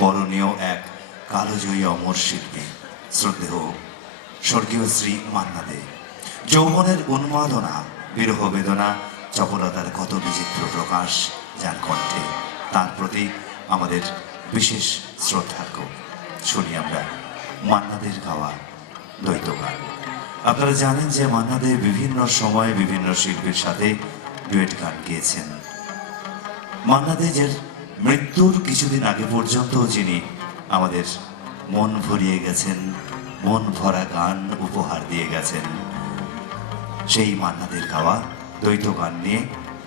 বরণীয় এক কালজয়ী অমর শিল্পী শ্রদ্ধেয় স্বর্গীয় শ্রী মান্না দে। যৌবনের উন্মাদনা, বিরহ বেদনা, চপলতার কত বিচিত্র প্রকাশ যার কণ্ঠে, তার প্রতি আমাদের বিশেষ শ্রদ্ধার্ঘ্য। শুনি আমরা মান্না দের গাওয়া দ্বৈত গান। আপনারা জানেন যে মান্না দে বিভিন্ন সময়ে বিভিন্ন শিল্পীর সাথে ডুয়েট গান গেয়েছেন। মান্না দে যে মৃত্যুর কিছুদিন আগে পর্যন্ত যিনি আমাদের মন ভরিয়ে গেছেন, মন ভরা গান উপহার দিয়ে গেছেন, সেই মান্না দের গাওয়া দ্বৈত গান নিয়ে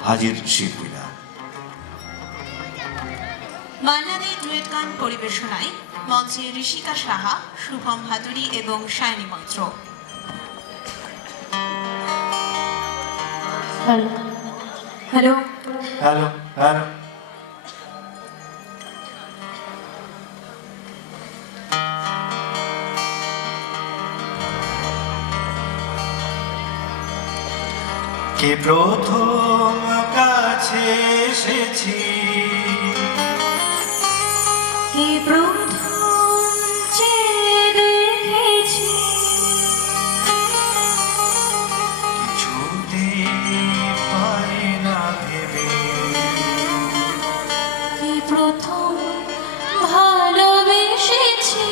হাজির শিল্পীরা। মান্না দের ডুয়েট গান পরিবেশনায় মঞ্চে ঋষিকা সাহা, শুভম ভাদুরী এবং Sayani Maitra. Hello hello hello. কে প্রথম কাছে এসেছি, কে প্রথম চেয়ে দেখেছি, কিছুতেই পাই না ভেবে, কে প্রথম ভালোবেসেছি,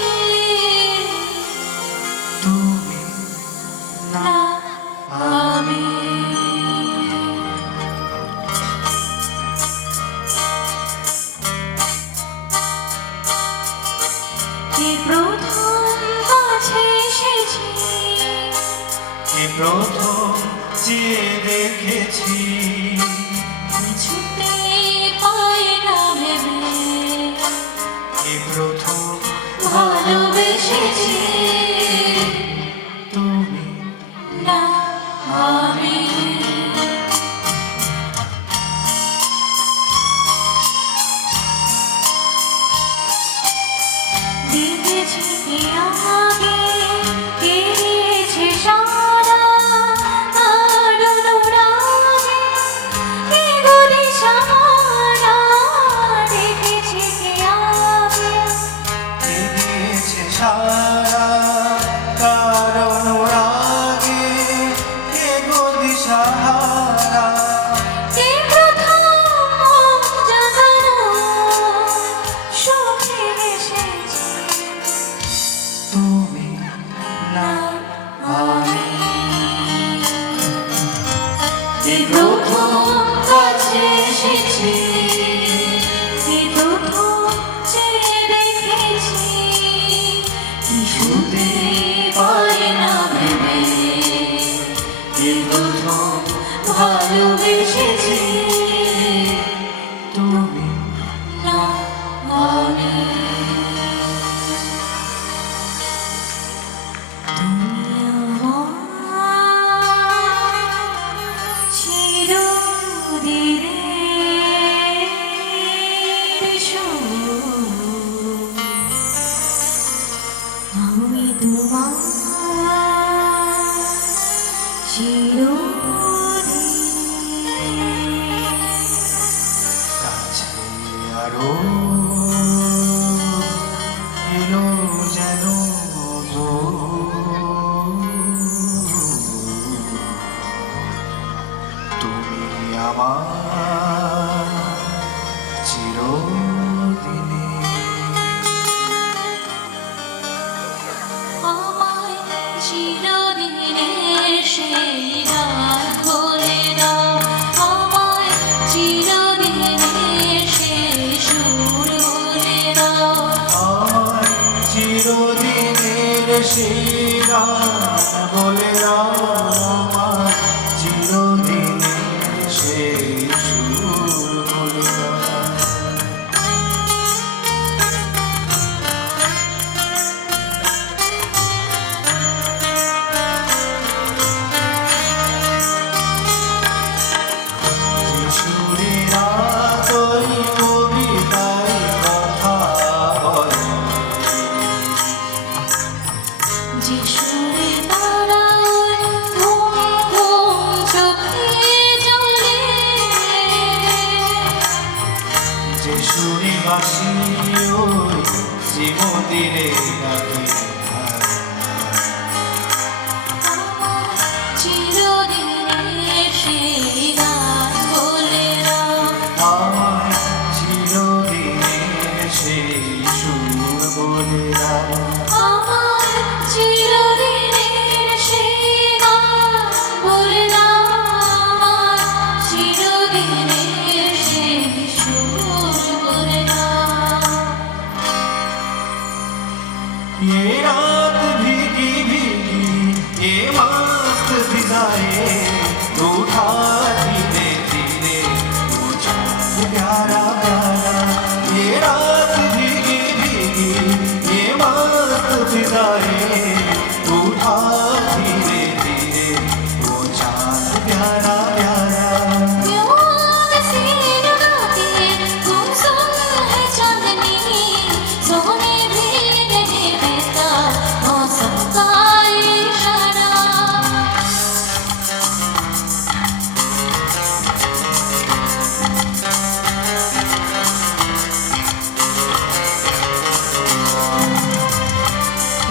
তুমি না আমি। কে প্রথম কাছে এসেছি, কে প্রথম চেয়ে দেখেছি, কিছুতে পাই না ভেবে, কে প্রথম ভালোবেসেছি, তুমি না আমি। দেখেছি কে আগে, কে দিয়েছে সারা, আর অনুরাগে কে গো দিশাহারা। দেখেছি কে আগে, কে দিয়েছে সারা, কারণ রাগে কে গো দিশাহারা, কে প্রথম জাগানো সুখে এসেছি, তুমি না আমি। কে প্রথম কাছে এসেছি, কে প্রথম চেয়ে দেখেছি, কিছুতে পাই না ভেবে, কে প্রথম ভালোবেসেছি, তুমি না আমি। তুমি আমার চিরদিনের সুখ, আমি তোমার চিরদিন। কাছে আরো এলো যেন গো, তুমি আমার চিরদিনে। আমায় চিরদিনের সেই রাত বলে দাও, আমায় চিরদিনের সেই সুর বলে দাও, আমার চিরদিনের সেই গান বলে দাও, আমার চিরদিনের সেই সুর বলে দাও। যে সুরে রাত ওই কবিতায় কথা বলে, যে সুরে তারা ঘুম ঘুম চোখে জ্বলে, যে সুরে বাসি ওই শ্রীমন্দিরে রাখি চিরদিনের সেই গান বলে দাও, আমার চিরদিনের সেই সুর বলে দাও আমার চিরদিনের সেই গান বলে দাও, আমার চিরদিনের সেই সুর বলে দাও। ये रात भीगी भीगी ये मस्त फिजाए रूठा धीरे धीरे वो चाँद प्यारा प्यारा ये रात भीगी भीगी ये मस्त फिजाए रूठा धीरे धीरे वो चाँद प्यारा प्यारा क्यों ऐसी लगाती है गुमसुम है चांदनी, सोने भी नहीं देता मौसम का इशारा।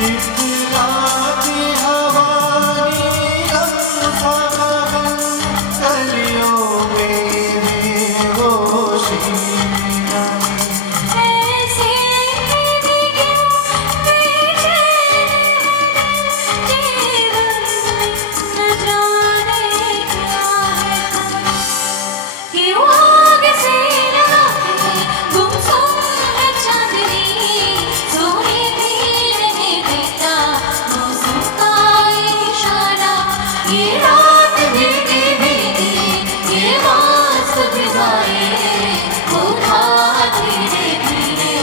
इतराती हवा नीलम सा गगन कलियों में बेहोशी ऐसे भी क्यों बेचैन जीवन न जाने क्या है, क्यों आगे से लगाते हैं गुमसुम है चांदनी, सोने भी नहीं देता मौसम का इशारा। ये रात भीगी भीगी ये मस्त फिजाएं उठा धीरे धीरे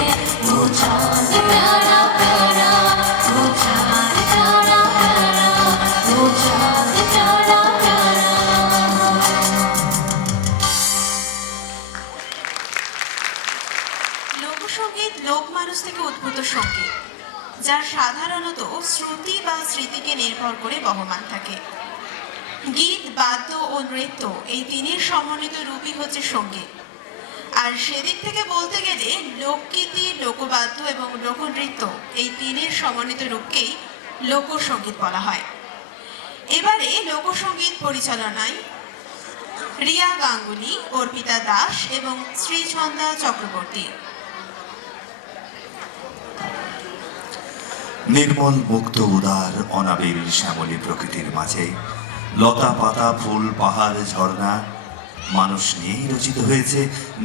वो चाँद प्यारा प्यारा, वो चाँद प्यारा प्यारा, वो चाँद प्यारा प्यारा। লোকসঙ্গীত লোক মানুষ থেকে উদ্ভূত সঙ্গীত, যার সাধারণত শ্রুতি বা স্মৃতিকে নির্ভর করে বহমান থাকে। গীত, বাদ্য ও নৃত্য এই তিনের সমন্বিত রূপই হচ্ছে সঙ্গীত। আর সেদিক থেকে বলতে গেলে লোকগীতি, লোকবাদ্য এবং লোকনৃত্য এই তিনের সমন্বিত রূপকেই লোকসঙ্গীত বলা হয়। এবারে লোকসঙ্গীত পরিচালনায় রিয়া গাঙ্গুলি, অর্পিতা দাস এবং শ্রীছন্দা চক্রবর্তী। নির্মল মুক্ত উদার অনাবিল শ্যামলী প্রকৃতির মাঝে লতা পাতা ফুল পাহাড় ঝর্ণা মানুষ নিয়েই রচিত হয়েছে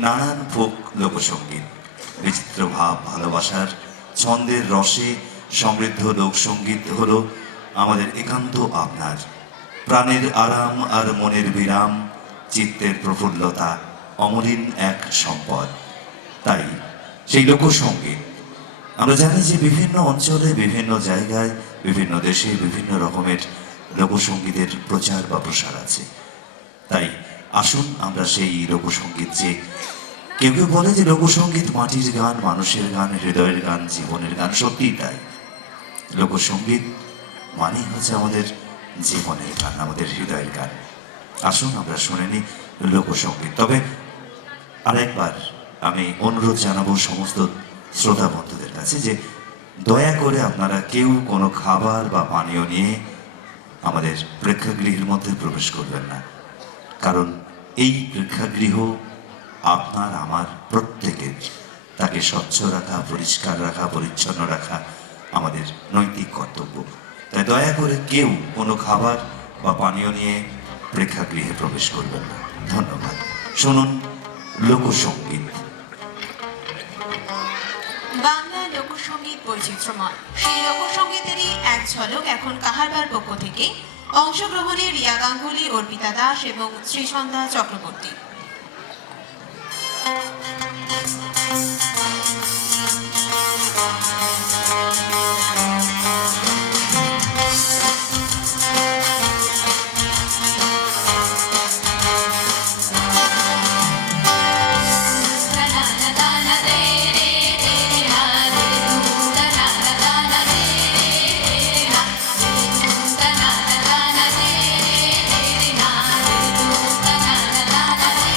নানান ফোক লোকসঙ্গীত। বিচিত্র ভাব ভালোবাসার ছন্দের রসে সমৃদ্ধ লোকসঙ্গীত হলো আমাদের একান্ত আপনার প্রাণের আরাম আর মনের বিরাম, চিত্তের প্রফুল্লতা, অমলিন এক সম্পদ। তাই সেই লোকসঙ্গীত আমরা জানি যে বিভিন্ন অঞ্চলে, বিভিন্ন জায়গায়, বিভিন্ন দেশে বিভিন্ন রকমের লোকসঙ্গীতের প্রচার বা প্রসার আছে। তাই আসুন আমরা সেই লোকসঙ্গীত, যে কেউ কেউ বলে যে লোকসঙ্গীত মাটির গান, মানুষের গান, হৃদয়ের গান, জীবনের গান, সত্যিই তাই। লোকসঙ্গীত মানেই হচ্ছে আমাদের জীবনের গান, আমাদের হৃদয়ের গান। আসুন আমরা শুনে নিই লোকসঙ্গীত। তবে আরেকবার আমি অনুরোধ জানাবো সমস্ত শ্রোতা বন্ধুদের কাছে যে দয়া করে আপনারা কেউ কোনো খাবার বা পানীয় নিয়ে আমাদের প্রেক্ষাগৃহের মধ্যে প্রবেশ করবেন না, কারণ এই প্রেক্ষাগৃহ আপনার আমার প্রত্যেকের। তাকে স্বচ্ছ রাখা, পরিষ্কার রাখা, পরিচ্ছন্ন রাখা আমাদের নৈতিক কর্তব্য। তাই দয়া করে কেউ কোনো খাবার বা পানীয় নিয়ে প্রেক্ষাগৃহে প্রবেশ করবেন না। ধন্যবাদ। শুনুন লোকসঙ্গীত। বাংলা লোকসঙ্গীত বৈচিত্র্যময়, সেই লোকসঙ্গীতেরই এক ঝলক এখন কাহারবার পক্ষ থেকে অংশগ্রহণে রিয়া গাঙ্গুলি, অর্পিতা দাস এবং শ্রীছন্দা চক্রবর্তী। Na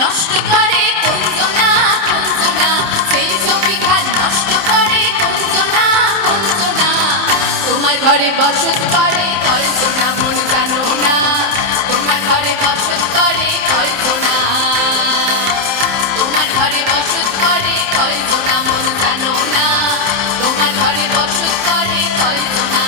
নষ্ট করে কুঞ্জনা কুঞ্জনা সেই ছবি খান নষ্ট করে কুঞ্জনা কুঞ্জনা তোমার ঘরে বসত করে কল্পনা মন জানো না তোমার ঘরে বসত করে কল্পনা তোমার ঘরে বসত করে কল্পনা মন জানো না তোমার ঘরে বসত করে কল্পনা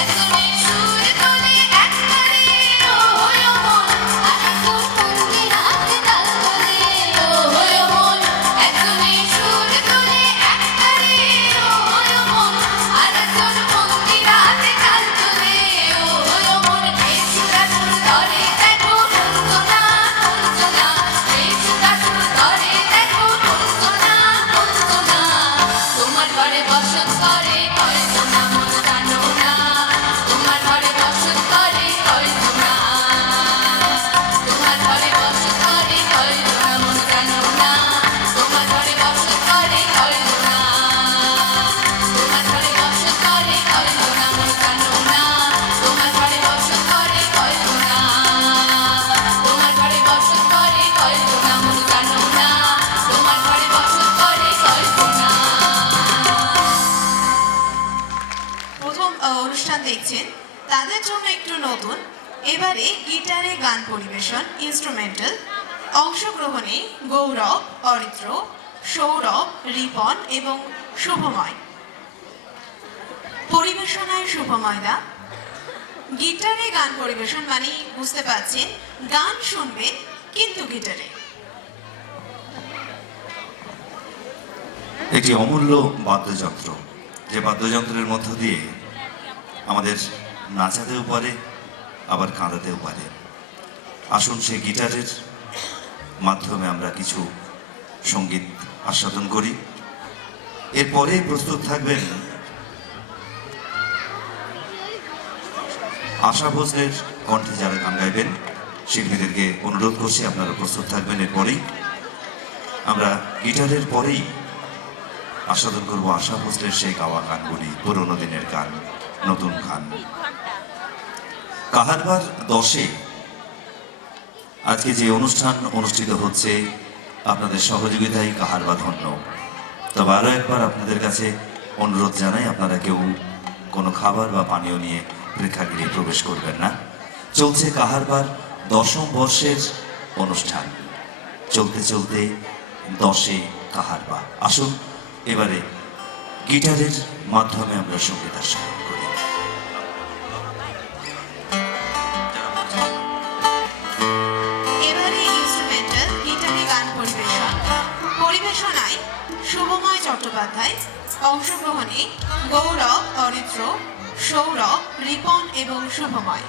একজনের সুর তোলে একবারে ও হলো মন আরেকজন সঙ্গী রাতে তাল তোলে ও হলো মন একজনের সুর তোলে একবারে ও হলো মন আরেকজন সঙ্গী রাতে তাল তোলে ও হলো মন এই সুরা সুর ধরে দেখো কুঞ্জনা কুঞ্জনা এই সুরা সুর ধরে দেখো কুঞ্জনা কুঞ্জনা তোমার ঘরে বসত করে কল্পনা মন জানো না তোমার ঘরে বসত করে কল্পনা তোমার ঘরে বসত করে কল্পনা মন জানো না তোমার ঘরে বসত করে কল্পনা তোমার ঘরে বসত করে কল্পনা মন জানো না তোমার ঘরে বসত করে কল্পনা তোমার ঘরে বসত করে কল্পনা মন জানো না তোমার ঘরে বসত করে কল্পনা প্রথম অনুষ্ঠান দেখছেন তাদের জন্য একটু নতুন। এবারে গিটারে গান পরিবেশন ইনস্ট্রুমেন্টাল। অংশগ্রহণে গৌরব, অরিত্র, সৌরভ, রিপন এবং শুভময়। পরিবেশনায় শুভময়দা। গিটারে গান পরিবেশন মানে বুঝতে পারছেন গান শুনবেন কিন্তু গিটারে। একটি অমূল্য বাদ্যযন্ত্র, যে বাদ্যযন্ত্রের মধ্য দিয়ে আমাদের নাচাতেও পারে আবার কাঁদাতেও পারে। আসুন সেই গিটারের মাধ্যমে আমরা কিছু সঙ্গীত আস্বাদন করি। এরপরে প্রস্তুত থাকবেন আশা ভোসলের কণ্ঠে যারা গান গাইবেন, শিল্পীদেরকে অনুরোধ করছি আপনারা প্রস্তুত থাকবেন। এরপরেই আমরা গিটারের পরেই আস্বাদন করবো আশা ভোসলের সেই গাওয়া গানগুলি, পুরোনো দিনের গান, নতুন গান। কাহারবার 10-এ আজকে যে অনুষ্ঠান অনুষ্ঠিত হচ্ছে আপনাদের সহযোগিতায় কাহারবা ধন্য। তবে আরও একবার আপনাদের কাছে অনুরোধ জানাই, আপনারা কেউ কোনো খাবার বা পানীয় নিয়ে প্রেক্ষাগৃহে প্রবেশ করবেন না। চলছে কাহারবার 10ম বর্ষের অনুষ্ঠান, চলতে চলতে 10-এ কাহারবা। আসুন এবারে গিটারের মাধ্যমে আমরা সঙ্গীত আস্বাদন করি। এবারে ইনস্ট্রুমেন্টাল গিটারে গান পরিবেশন। পরিবেশনায় শুভময় চট্টোপাধ্যায়। অংশগ্রহণে গৌরব, অরিত্র, সৌরভ, রিপন এবং শুভময়।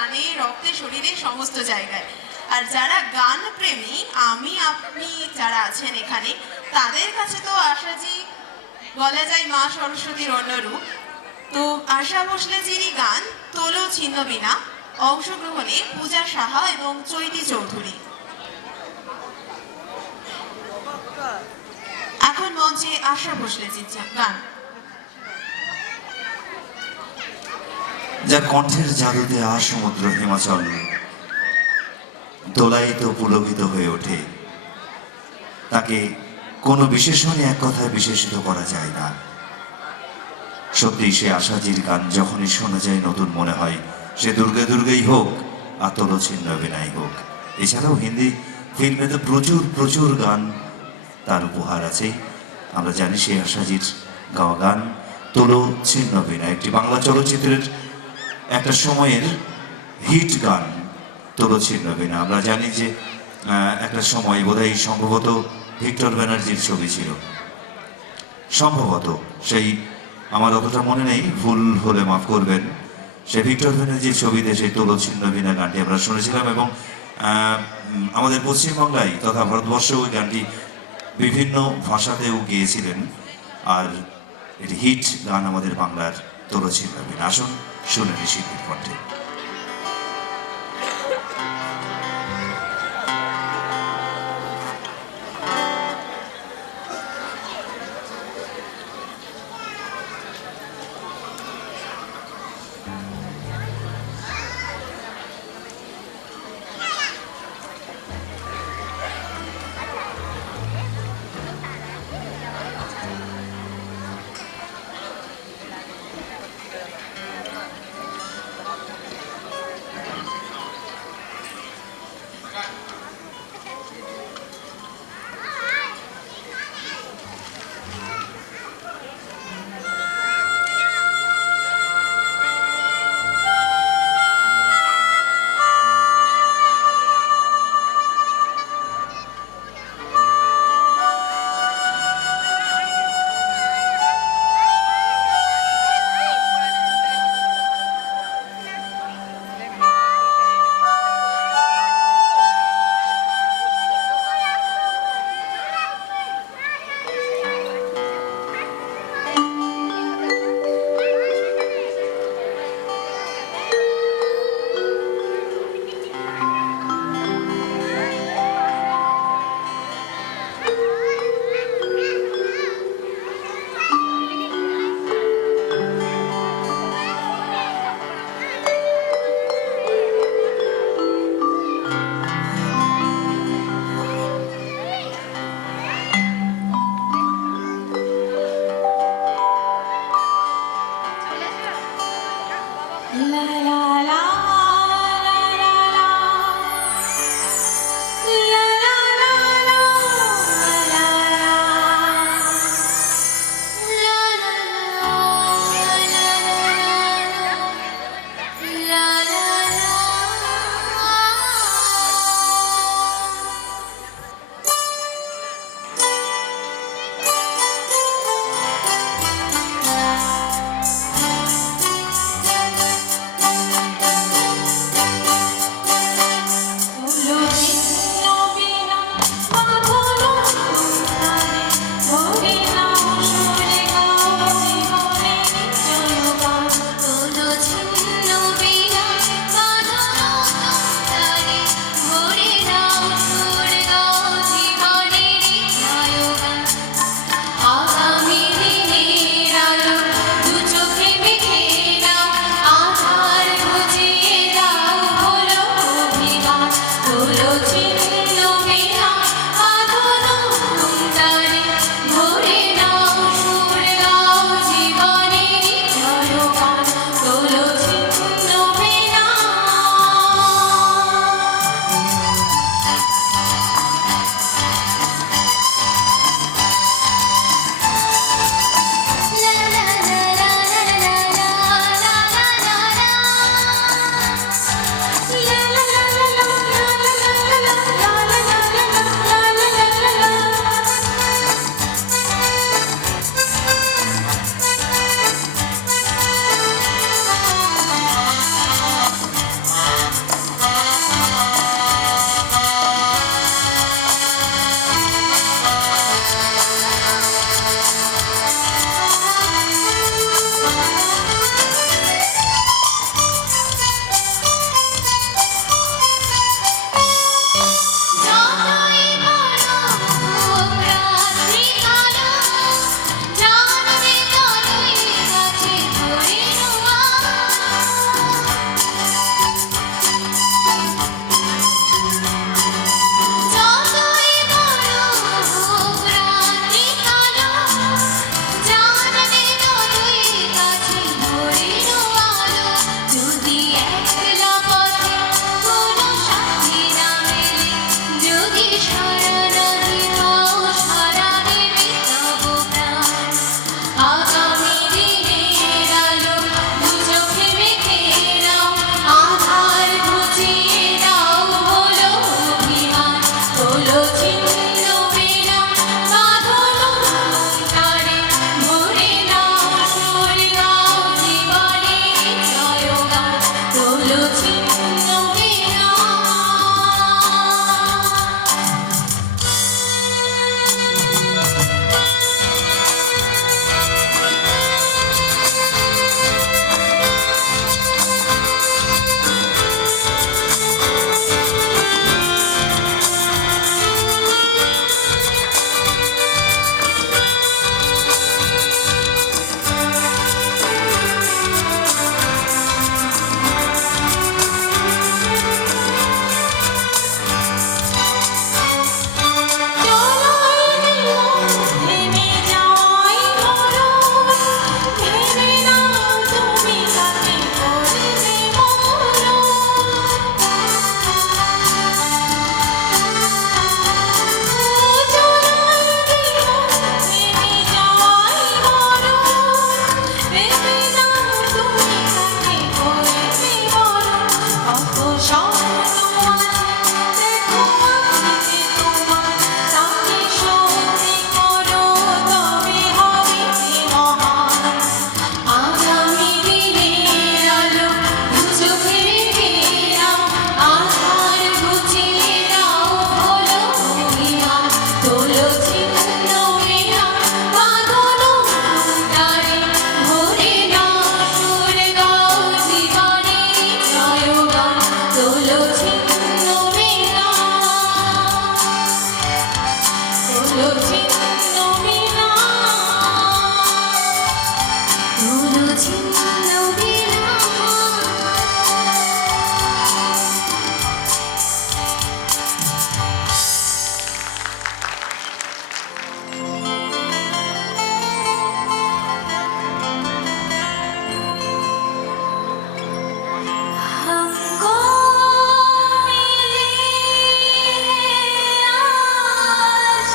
প্রাণে রক্তে শরীরে সমস্ত জায়গায়। আর যারা গান প্রেমী আমি আপনি যারা আছেন এখানে, তাদের কাছে তো আশাজি বলা যায় মা সরস্বতীর অন্য রূপ। তো আশা ভোসলেজিরই গান তোলো ছিন্ন বিনা, অংশগ্রহণে পূজা সাহা এবং চৈতি চৌধুরী। এখন মঞ্চে আশা ভোসলেজির গান। যার কণ্ঠের জাদুতে সমুদ্র হিমাচল দোলায়িত পুলকিত হয়ে ওঠে, তাকে কোনো বিশেষণে এক কথায় বিশেষিত করা যায় না। সত্যি সে আশাজির গান যখনই শোনা যায় নতুন মনে হয় সে দুর্গে দুর্গেই হোক আর তোলো ছিন্ন বিনাই হোক। এছাড়াও হিন্দি ফিল্মে তো প্রচুর প্রচুর গান তার উপহার আছে। আমরা জানি সে আশাজির গাওয়া গান তোলো ছিন্ন বিনা একটি বাংলা চলচ্চিত্রের একটা সময়ের হিট গান তোলো ছিন্ন বিনা। আমরা জানি যে একটা সময় বোধহয় সম্ভবত ভিক্টর ব্যানার্জির ছবি ছিল, সম্ভবত, সেই আমার অতটা মনে নেই, ভুল হলে মাফ করবেন। সে ভিক্টর ব্যানার্জির ছবিতে সেই তোলো ছিন্ন বিনা গানটি আমরা শুনেছিলাম এবং আমাদের পশ্চিমবাংলায় তথা ভারতবর্ষে ওই গানটি বিভিন্ন ভাষাতেও গেয়েছিলেন। আর এটি হিট গান আমাদের বাংলার তোলো ছিন্ন বিনা। আসুন শুনে নি শিল্পীর কণ্ঠে। কোনো ছিন্ন বিনা কোনো ছিন্ন বিনা हमको मिली आज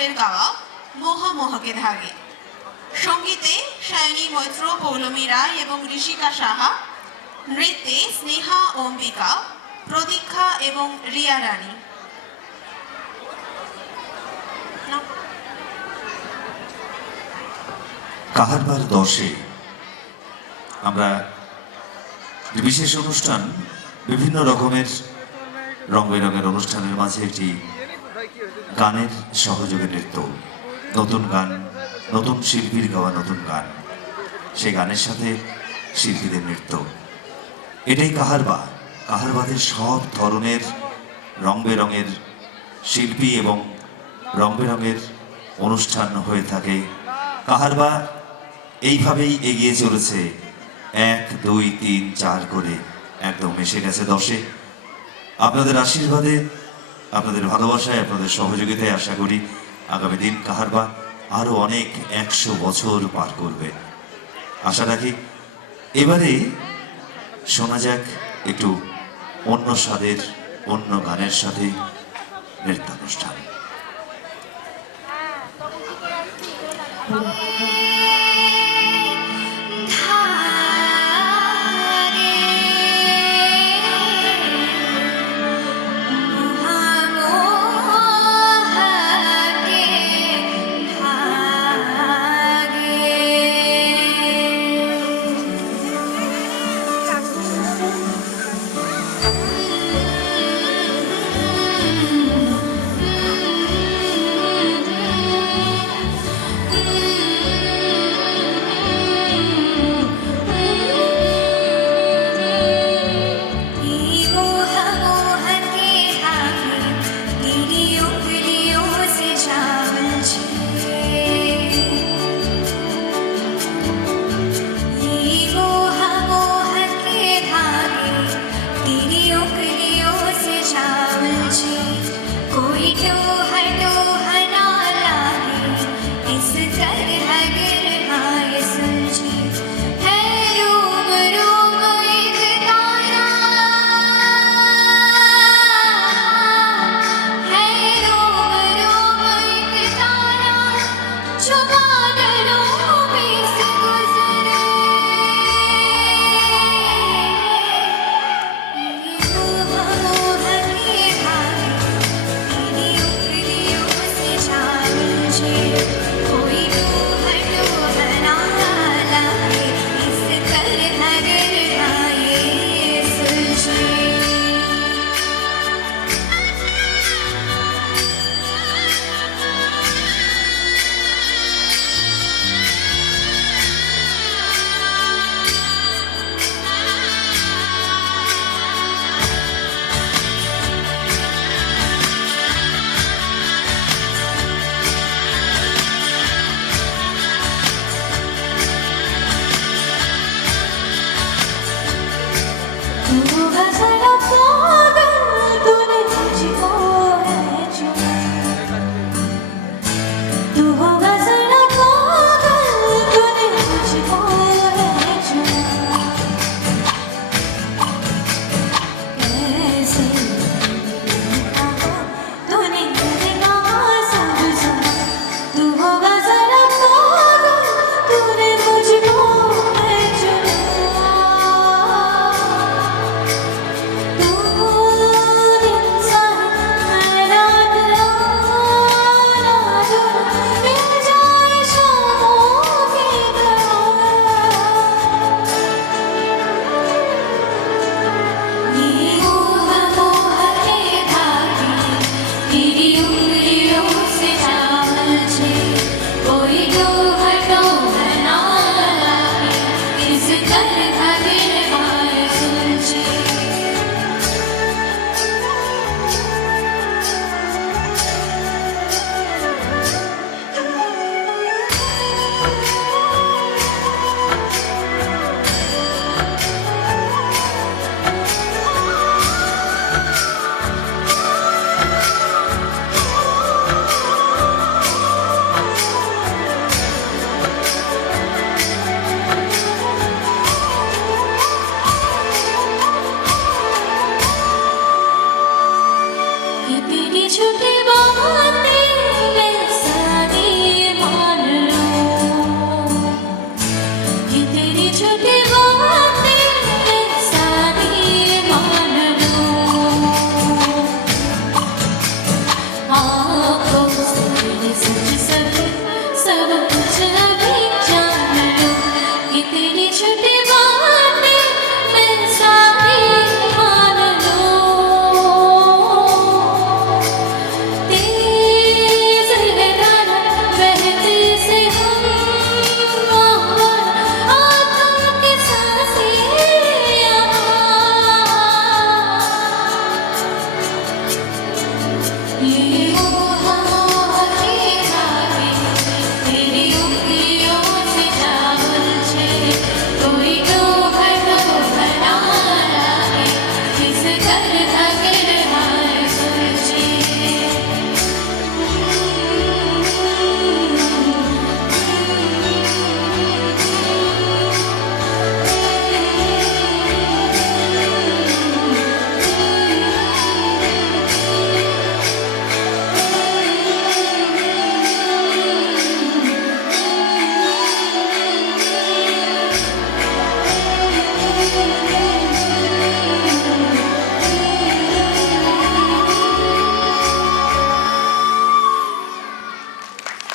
ঠাকুরের গাওয়া মোহকে ধাগে। সঙ্গীতে সায়নী মৈত্র, পৌলমী রায় এবং ঋষিকা সাহা। নৃত্যে স্নেহা অম্বিকা, প্রতীক্ষা এবং রিয়া রানী। কাহারবার 10-এ আমরা বিশেষ অনুষ্ঠান, বিভিন্ন রকমের রং বেরঙের অনুষ্ঠানের মাঝে একটি গানের সহযোগে নৃত্য, নতুন গান, নতুন শিল্পীর গাওয়া নতুন গান, সেই গানের সাথে শিল্পীদের নৃত্য, এটাই কাহারবা। কাহারবাদের সব ধরনের রং বেরঙের শিল্পী এবং রং বেরঙের অনুষ্ঠান হয়ে থাকে। কাহারবা এইভাবেই এগিয়ে চলেছে, 1, 2, 3, 4 করে একদম এসে গেছে 10-এ। আপনাদের আশীর্বাদে, আপনাদের ভালোবাসায়, আপনাদের সহযোগিতায় আশা করি আগামী দিন কাহারবা আরো অনেক 100 বছর পার করবে, আশা রাখি। এবারে শোনা যাক একটু অন্য স্বাদের, অন্য গানের সাথে নৃত্যানুষ্ঠান। ये सच सच सब कुछ अभी जान लो कि तेरी छोटी बातें मैं सारी मान लूं तेज है धारा बहते से हम आत्म के सांसें ये मोह के धागे तेरी उंगलियों से जा उलझे कोई डूबत भला लागे किस दर्द के हाय सुलझे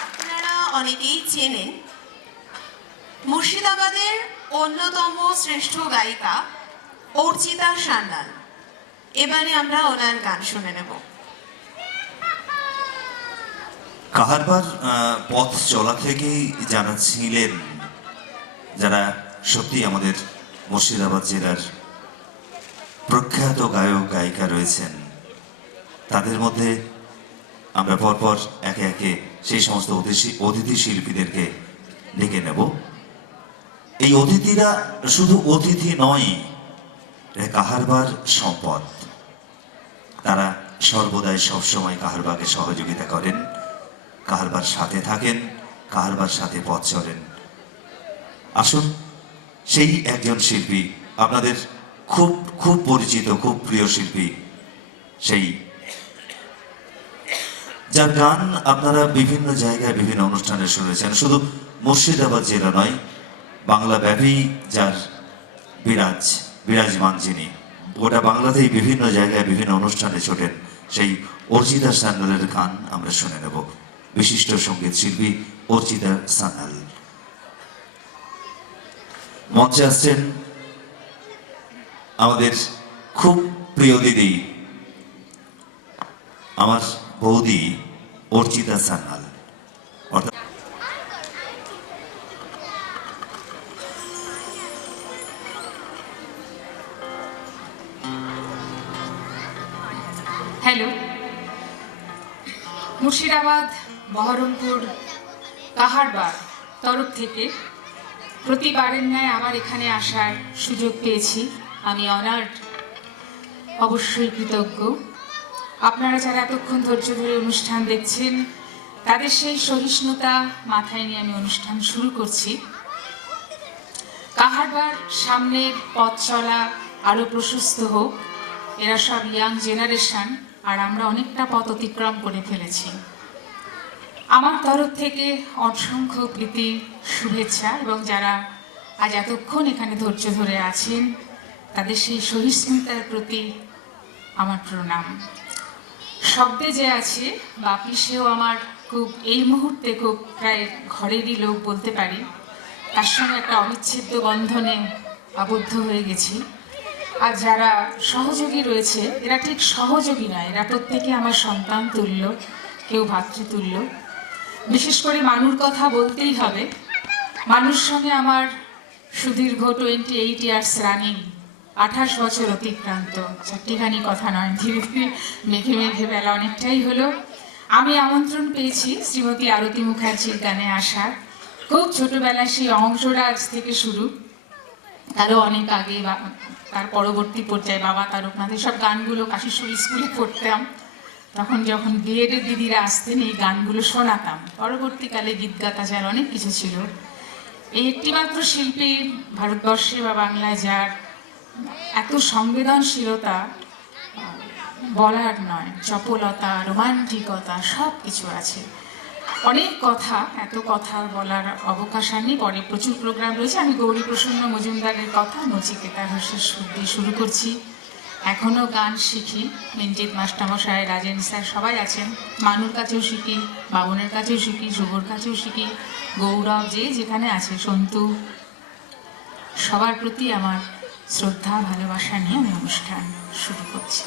আপনারা অনেকেই চেনেন মুর্শিদাবাদের অন্যতম শ্রেষ্ঠ গায়িকা অর্চিতা সান্যাল। এবারে আমরা ওনার গান শুনে নেব। কাহারবার পথ চলা থেকেই যারা ছিলেন, যারা সত্যি আমাদের মুর্শিদাবাদ জেলার প্রখ্যাত গায়ক গায়িকা রয়েছেন, তাদের মধ্যে আমরা পরপর একে একে সেই সমস্ত অতিথি শিল্পীদেরকে ডেকে নেব। এই অতিথিরা শুধু অতিথি নয়, এরা কাহারবার সম্পদ। তারা সর্বদাই সবসময় কাহারবাকে সহযোগিতা করেন, কাহারবার সাথে থাকেন, কাহারবার সাথে পথ চলেন। আসুন সেই একজন শিল্পী, আপনাদের খুব খুব পরিচিত, খুব প্রিয় শিল্পী, সেই যার গান আপনারা বিভিন্ন জায়গায় বিভিন্ন অনুষ্ঠানে শুনেছেন। শুধু মুর্শিদাবাদ জেলা নয়, বাংলা ব্যাপী যার বিরাজমান যিনি, গোটা বাংলাতেই বিভিন্ন জায়গায় বিভিন্ন অনুষ্ঠানে ছোটেন, সেই অর্চিতা সান্যালের গান আমরা শুনে নেব। বিশিষ্ট সঙ্গীত শিল্পী অর্চিতা সান্যাল মঞ্চে আসছেন আমাদের খুব প্রিয় দিদি, আমার বৌদি অর্চিতা সান্যাল। অর্থাৎ হ্যালো, মুর্শিদাবাদ, বহরমপুর, কাহারবার তরফ থেকে প্রতিবারের ন্যায় আবার এখানে আসার সুযোগ পেয়েছি। আমি অনার্ড, অবশ্যই কৃতজ্ঞ। আপনারা যারা এতক্ষণ ধৈর্য ধরে অনুষ্ঠান দেখছেন, তাদের সেই সহিষ্ণুতা মাথায় নিয়ে আমি অনুষ্ঠান শুরু করছি। কাহারবার সামনের পথ চলা আরও প্রশস্ত হোক, এরা সব ইয়াং জেনারেশন, আর আমরা অনেকটা পথ অতিক্রম করে ফেলেছি। আমার তরফ থেকে অসংখ্য প্রীতি, শুভেচ্ছা, এবং যারা আজ এতক্ষণ এখানে ধৈর্য ধরে আছেন, তাদের সেই সহিষ্ণুতার প্রতি আমার প্রণাম। শব্দে যে আছে বাপি, সেও আমার খুব এই মুহূর্তে খুব প্রায় ঘরেরই লোক বলতে পারি। তার সঙ্গে একটা অবিচ্ছেদ্য বন্ধনে আবদ্ধ হয়ে গেছি। আর যারা সহযোগী রয়েছে, এরা ঠিক সহযোগী নয়, এরা প্রত্যেকে আমার সন্তান তুল্য, কেউ ভাতৃতুল্য। বিশেষ করে মানুর কথা বলতেই হবে। মানুর সঙ্গে আমার সুদীর্ঘ 28 ইয়ার্স রানিং, 28 বছর অতিক্রান্ত, চারটিখানি কথা নয়, ধীরে ধীরে মেঘে মেঘে বেলা অনেকটাই হলো। আমি আমন্ত্রণ পেয়েছি শ্রীমতী আরতি মুখার্জির গানে আসার। খুব ছোটবেলায় সেই অংশরাজ থেকে শুরু, তারও অনেক আগে, তার পরবর্তী পর্যায়ে বাবা তারকনাথের সব গানগুলো কাশীশ্বরী স্কুলে পড়তাম। তখন যখন বিএডের দিদিরা আসতেন, এই গানগুলো শোনাতাম। পরবর্তীকালে গীতগাথা যার অনেক কিছু ছিল। এই একটিমাত্র শিল্পী ভারতবর্ষে বা বাংলায় যার এত সংবেদনশীলতা বলার নয়, চপলতা, রোমান্টিকতা সব কিছু আছে। অনেক কথা, এত কথা বলার অবকাশ নেই, পরে প্রচুর প্রোগ্রাম রয়েছে। আমি গৌরী প্রসন্ন মজুমদারের কথা নচিকেতা ঘোষের সুর দিয়ে শুরু করছি। এখনও গান শিখি। মঞ্জিত মাস্টারমশাই, রাজেন স্যার সবাই আছেন। মানুর কাছেও শিখি, বাবনের কাছেও শিখি, শুভর কাছেও শিখি, গৌরব যে যেখানে আছে, সন্তু, সবার প্রতি আমার শ্রদ্ধা ভালোবাসা নিয়ে আমি অনুষ্ঠান শুরু করছি।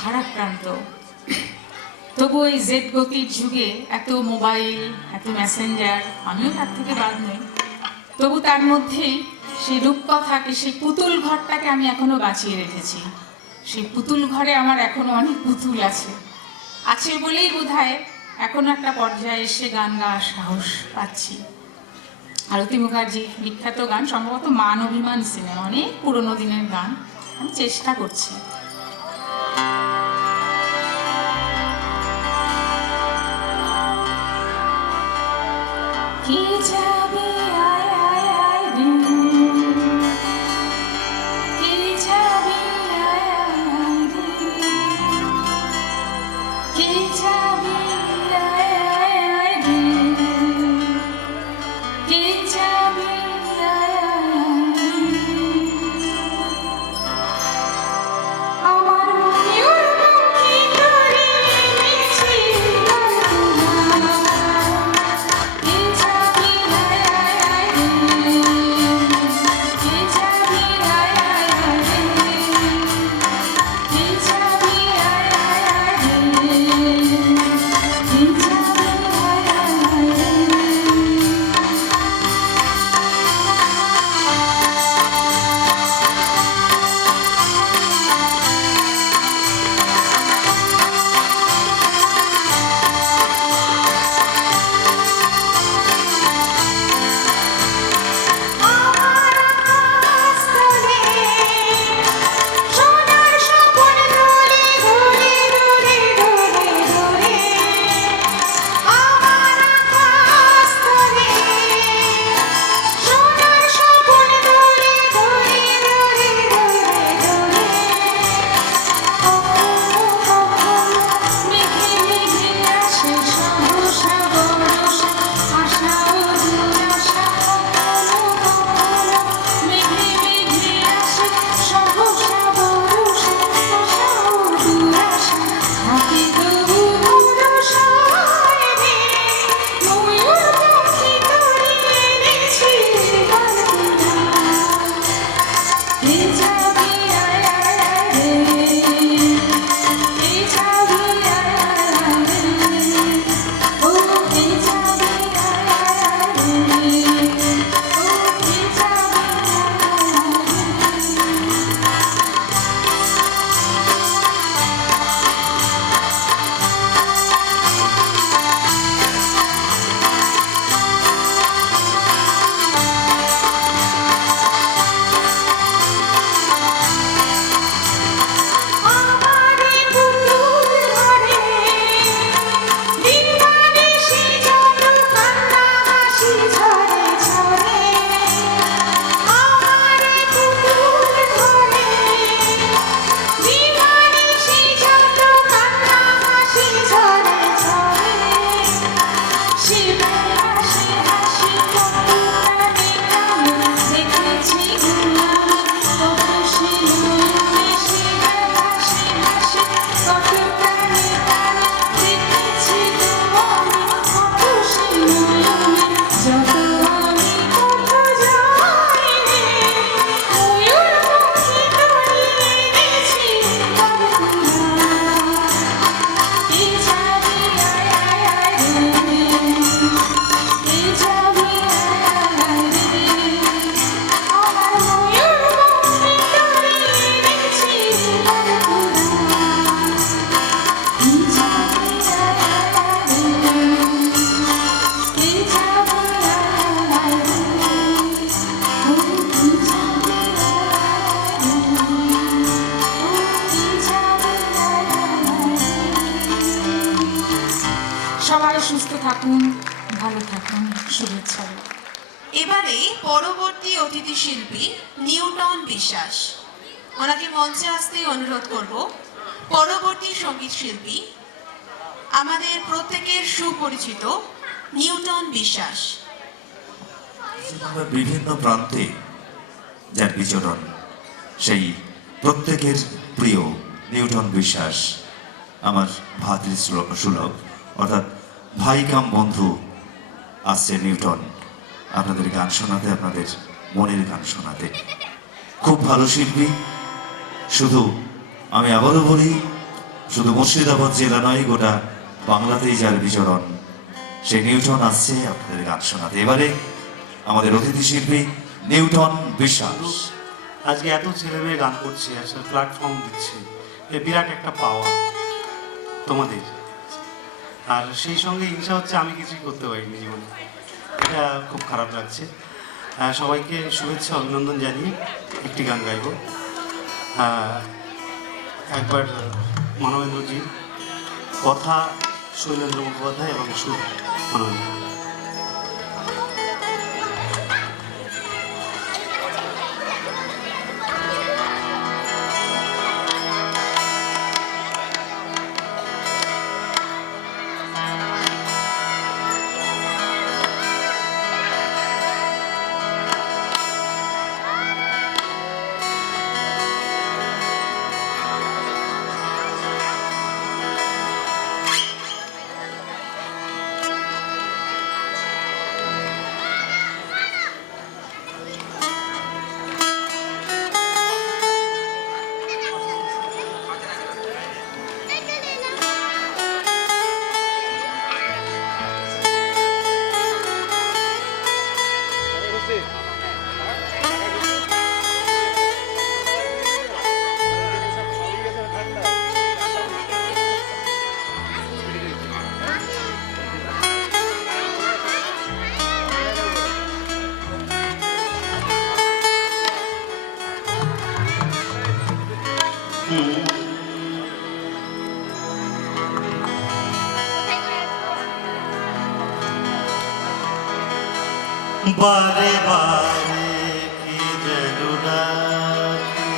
ভারাক্রান্ত, তবু এই জেড গতির যুগে এত মোবাইল, এত মেসেঞ্জার, আমিও তার থেকে বাদ নই, তবু তার মধ্যেই সেই রূপকথাকে, সেই পুতুল ঘরটাকে আমি এখনো বাঁচিয়ে রেখেছি। সেই পুতুল ঘরে আমার এখনো অনেক পুতুল আছে বলেই বোধহয় এখনো একটা পর্যায়ে এসে গান গাওয়ার সাহস পাচ্ছি। আরতি মুখার্জির বিখ্যাত গান, সম্ভবত মান অভিমান সিনেমা, অনেক পুরোনো দিনের গান, আমি চেষ্টা করছি। কে যাবে আয় আয় আয় রে, কে যাবে আয় আয় আয় রে, কে যাবে আয় আয় আয় রে, কে যাবে আয় আয় আয় রে। শুভেচ্ছা রইল। এবারে পরবর্তী অতিথি শিল্পী নিউটন বিশ্বাস, ওনাকে মঞ্চে আসতে অনুরোধ করব। পরবর্তী সঙ্গীত শিল্পী আমাদের প্রত্যেকের সুপরিচিত নিউটন বিশ্বাস। আমরা বিভিন্ন প্রান্তে যার বিচরণ, সেই প্রত্যেকের প্রিয় নিউটন বিশ্বাস আমার ভাতৃসুলভ, অর্থাৎ ভাই কাম বন্ধু আসছে নিউটন আপনাদের গান শোনাতে, আপনাদের মনের গান শোনাতে। খুব ভালো শিল্পী। শুধু আমি আবারও বলি, শুধু মুর্শিদাবাদ জেলা নয়, গোটা বাংলাতেই যার বিচরণ, সেই নিউটন আসছে আপনাদের গান শোনাতে। এবারে আমাদের অতিথি শিল্পী নিউটন বিশ্বাস। আজকে এত ছেলে মেয়ে গান করছে, আসলে প্ল্যাটফর্ম দিচ্ছে, এ বিরাট একটা পাওয়া তোমাদের। আর সেই সঙ্গে হিংসা হচ্ছে আমি কিছুই করতে পারিনি জীবনে, এটা খুব খারাপ লাগছে। সবাইকে শুভেচ্ছা অভিনন্দন জানিয়ে একটি গান গাইব। একবার মানবেন্দ্রজি, কথা শৈলেন্দ্র মুখোপাধ্যায় এবং সুর মানবেন্দ্র। বারে বারে কি যেন ডাকে,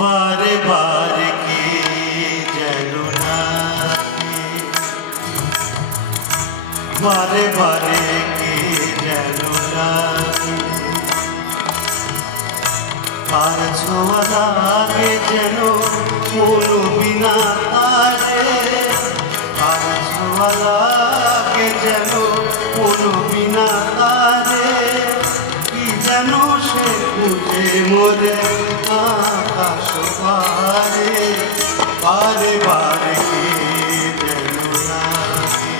বারে বারে কি যেন ডাকে, বারে বারে কি যেন ডাকে, আর ছোঁয়া লাগে যেন মনো বিনা তারে, আর ছোঁয়া লাগে যেন মনো বিনা তারে, কি যেন সে খুঁজে মোরে আকাশ পারে, বারে বারে কি যেন লাগে।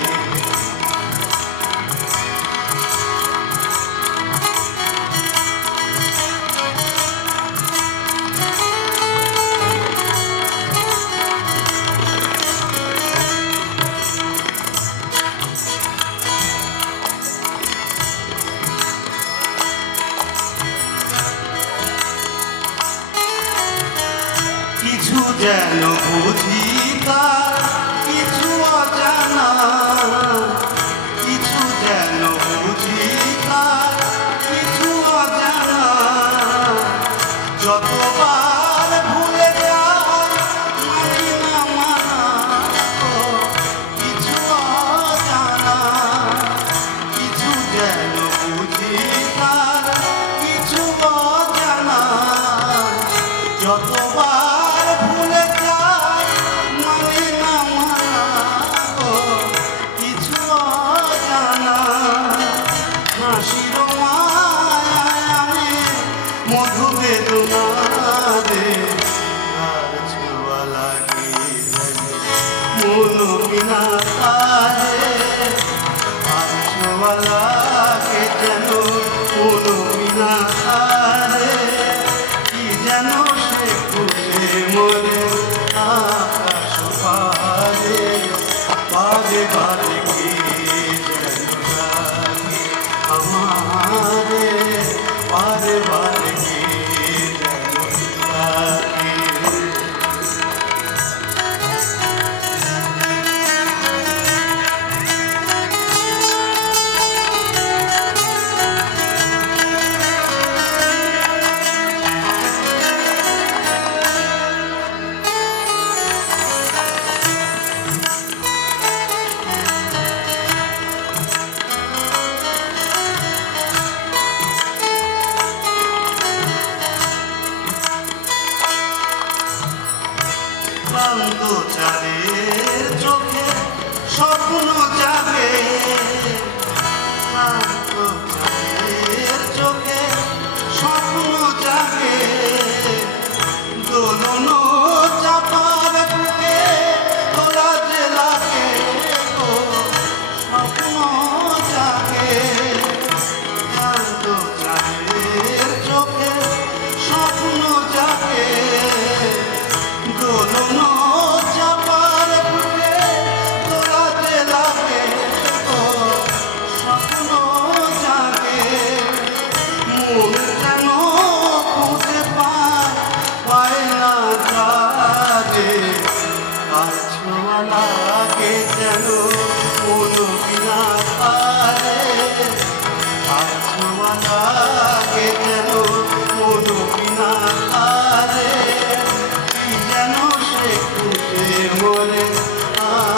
কিছু যেন বুঝি তার কিছু অজানা, কিছু যেন বুঝি তার কিছু অজানা, যতবার ভুলে যায় মানি না মানা, কিছু অজানা, কিছু যেন বুঝি তার কিছু অজানা, যতবার ভুলে যায় মানে না মানা, কিছু অজানা, হাসির মায়ায় আমি মধু বেদনা রে, আর ছোঁয়া লাগে মনো বিনা তারে, আর ছোঁয়া লাগে যেন মনো বিনা তারে, কি যেন সে খুঁজে মোরে আকাশ পারে, বারে বারে কি যেন লাগে আমারে, বারে বারে কি যেন লাগে। ক্লান্ত চাঁদের চোখে স্বপ্ন জাগে, ক্লান্ত চাঁদের চোখে স্বপ্ন জাগে, দোলন চাপার বুকে তোরা যে লাগে গো, স্বপ্ন জাগে, ক্লান্ত চাঁদের চোখে স্বপ্ন জাগে, দোলন চাপার বুকে তোরা যে লাগে গো, স্বপ্ন জাগে, মন যেন খুঁজে পায় না যারে, আর ছোঁয়া লাগে যেন মন বিনা পারে, আর ছোঁয়া লাগে যেন মন বিনা পারে, কি যেন সে খুঁজে মরে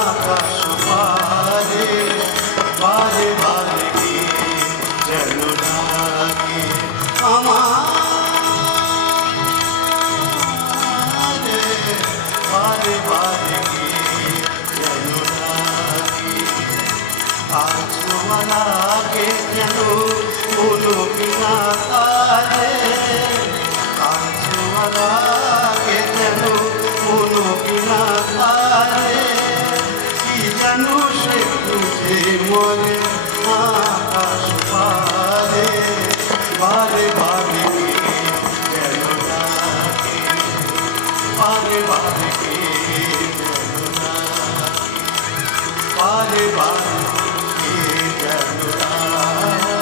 আকাশ পারে, বারে বারে কি যেন ডাকে আমার, বারে বারে কি যেন ডাকে, আর ছোঁয়া লাগে যেন মন বিনা তারে, আর ছোঁয়া লাগে যেন মন বিনা তারে, কি যেন সে খুঁজে মরে আকাশ পারে, বারে বারে কি যেন ডাকে, বারে বারে কি যেন ডাকে, বারে বারে কি যেন ডাকে।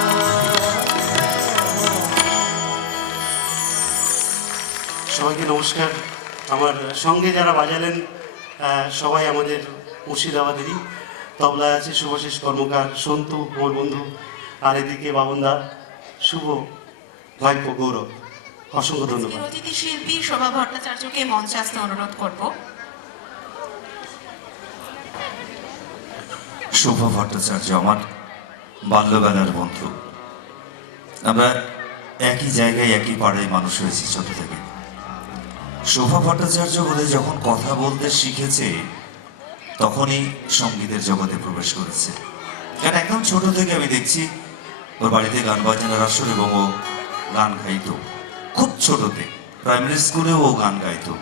সবাইকে নমস্কার। আমার সঙ্গে যারা বাজালেন সবাই আমাদের মুর্শিদাবাদেরই। তবলায় আছে শুভাশিস কর্মকার, সন্তু আমার বন্ধু, আর এদিকে বাবনদা, শুভ, ভাইপো গৌরব। অসংখ্য ধন্যবাদ। অতিথি শিল্পী শোভা ভট্টাচার্যকে মঞ্চে আসতে অনুরোধ করব। শোভা ভট্টাচার্য আমার বাল্যবেলার বন্ধু। আমরা একই জায়গায় একই পাড়ায় মানুষ হয়েছি ছোট থেকে। শোভা ভট্টাচার্য বলে যখন কথা বলতে শিখেছে তখনই সঙ্গীতের জগতে প্রবেশ করেছে। কারণ একদম ছোট থেকে আমি দেখছি ওর বাড়িতে গান বাজনার আসর এবং ও গান গাইতো খুব ছোটতে, প্রাইমারি স্কুলেও ও গান গাইতো।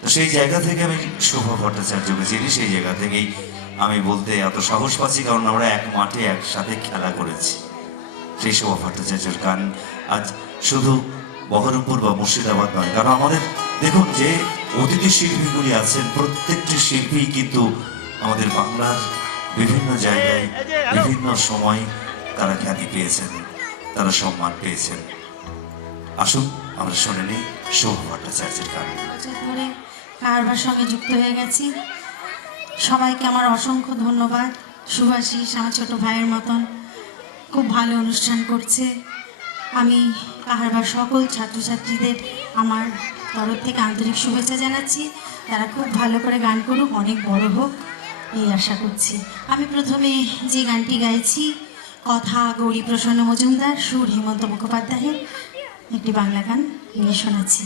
তো সেই জায়গা থেকে আমি শোভা ভট্টাচার্যকে চিনি, সেই জায়গা থেকেই আমি বলতে এত সাহস পাচ্ছি, কারণ আমরা এক মাঠে একসাথে খেলা করেছি। সেই শোভা ভট্টাচার্যের গান আজ শুধু বহরমপুর বা মুর্শিদাবাদ নয়, কারণ আমাদের দেখুন যে অতিথি শিল্পীগুলি আছেন প্রত্যেকটি শিল্পী কিন্তু আমাদের বাংলার বিভিন্ন জায়গায় বিভিন্ন সময় তারা খ্যাতি পেয়েছেন, তারা সম্মান পেয়েছেন। আসুন আমরা শুনে নিই শোভা ভট্টাচার্যের গান। বছর ধরে কারবার সঙ্গে যুক্ত হয়ে গেছি। সবাইকে আমার অসংখ্য ধন্যবাদ। সুভাষিস আমার ছোট ভাইয়ের মতন খুব ভালো অনুষ্ঠান করছে। আমি কাহারবার সকল ছাত্রছাত্রীদের আমার তরফ থেকে আন্তরিক শুভেচ্ছা জানাচ্ছি। তারা খুব ভালো করে গান করুক, অনেক বড় হোক এই আশা করছি। আমি প্রথমে যে গানটি গাইছি, কথা গৌরী প্রসন্ন মজুমদার, সুর হেমন্ত মুখোপাধ্যায়ের, একটি বাংলা গান নিয়ে শোনাচ্ছি।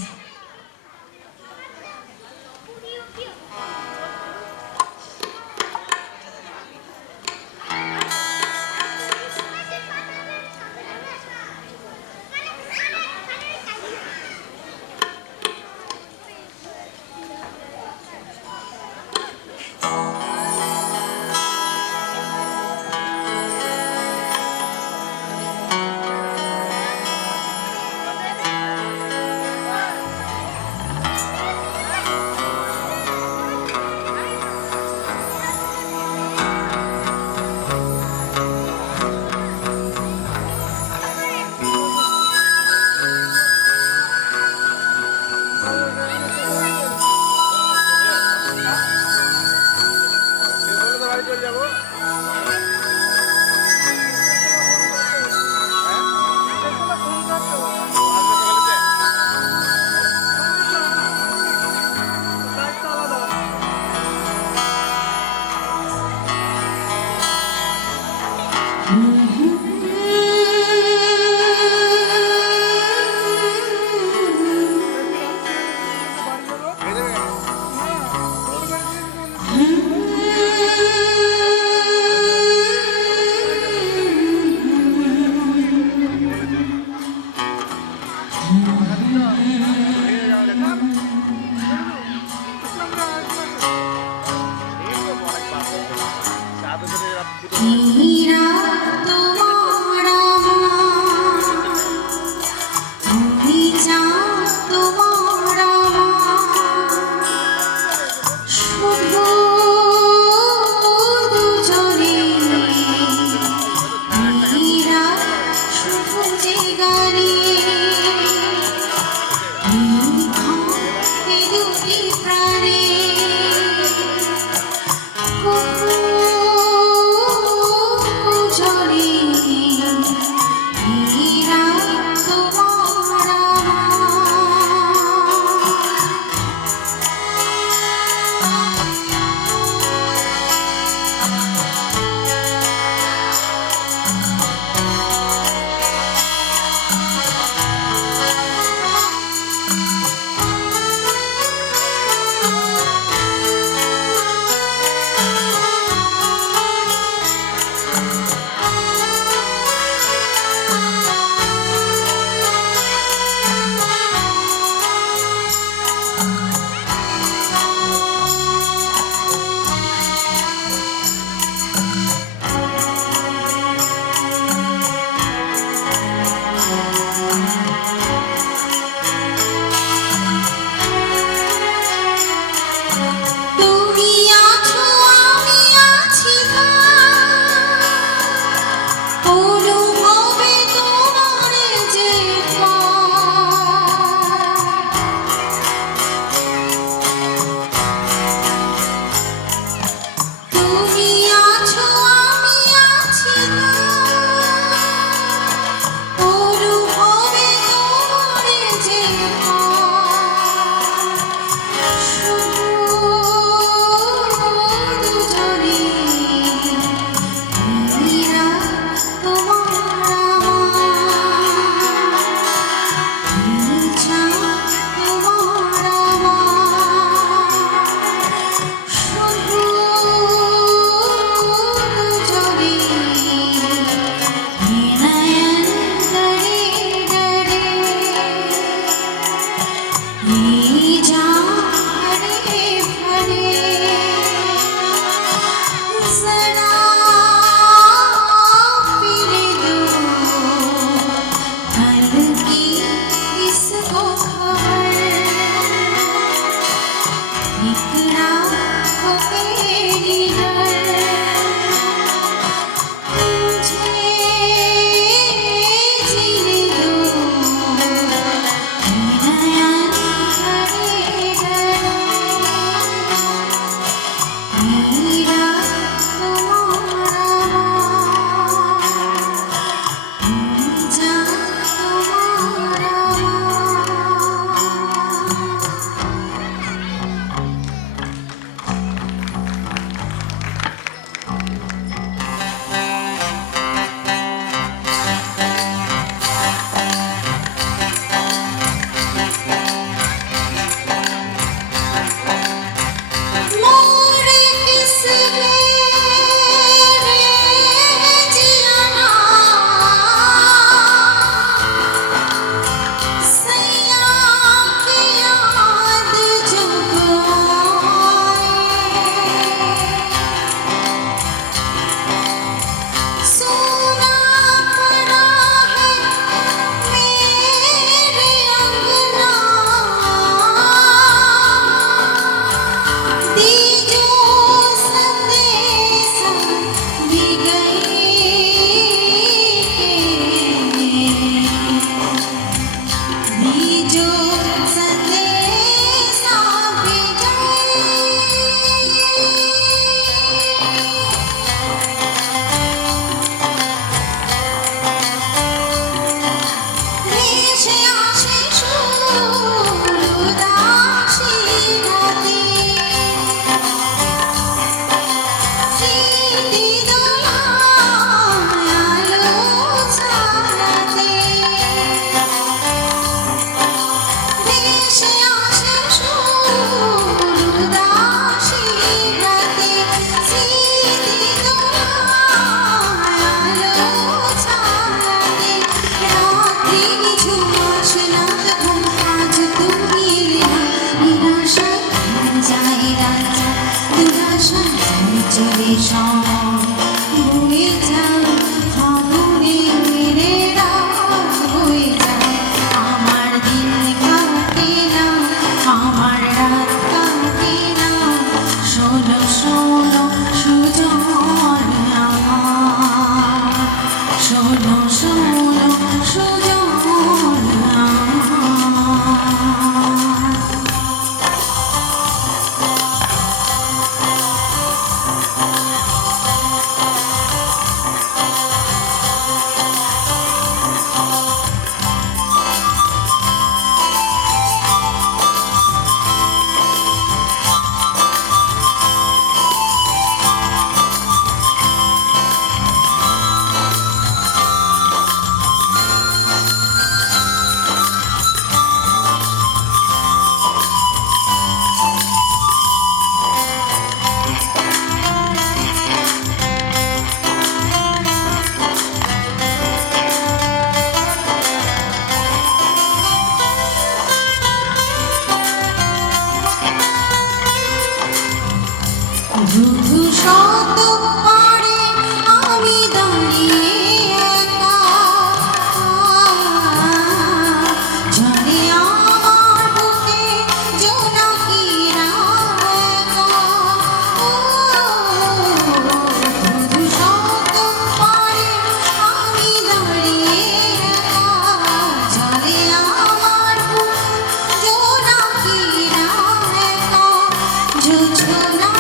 ঝুঝুনা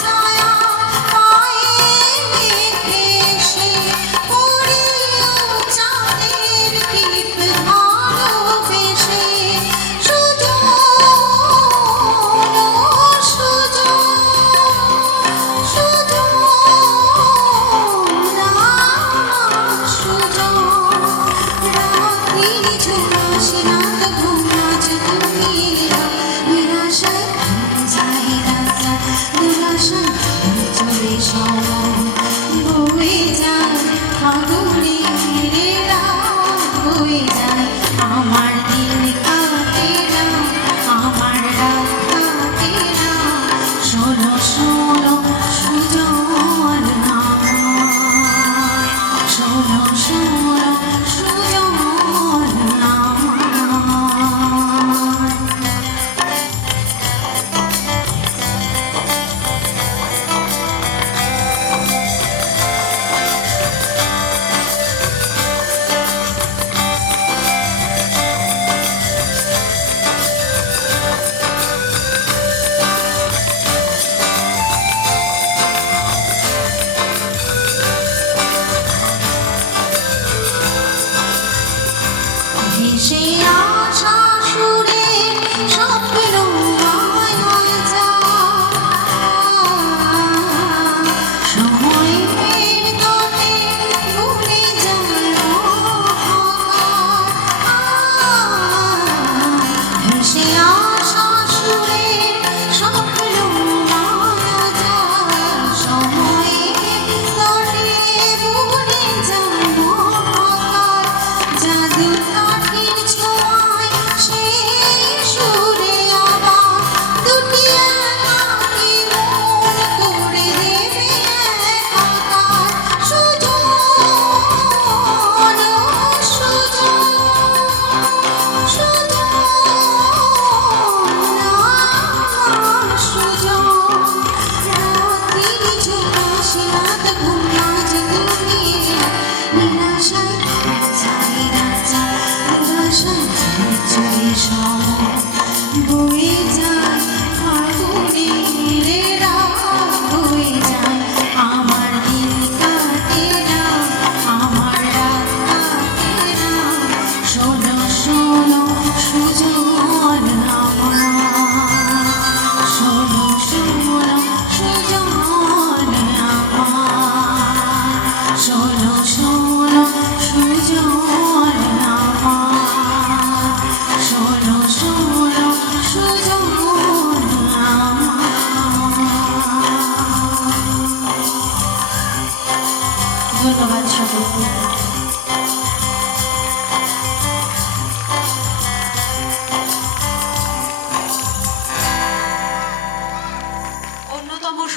ছায়া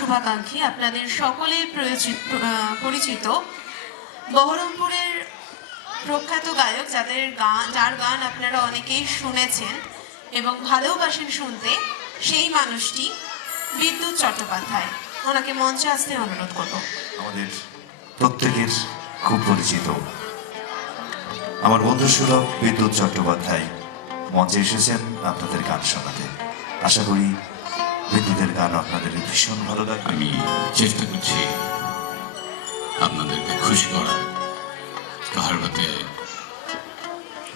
শুভাকাঙ্ক্ষী, আপনাদের সকলের পরিচিত বহরমপুরের প্রখ্যাত গায়ক, যার গান আপনারা অনেকেই শুনেছেন এবং ভালোবাসেন শুনতে, সেই মানুষটি বিদ্যুৎ চট্টোপাধ্যায়। ওনাকে মঞ্চে আসতে অনুরোধ করব। আমাদের প্রত্যেকের খুব পরিচিত আমার বন্ধু সুলভ বিদ্যুৎ চট্টোপাধ্যায় মঞ্চে এসেছেন আপনাদের গান শোনাতে। আশা করি বিদ্যুতের গান আপনাদের ভীষণ ভালো লাগবে। আমি চেষ্টা করছি আপনাদেরকে খুশি করার। কাহারবাতে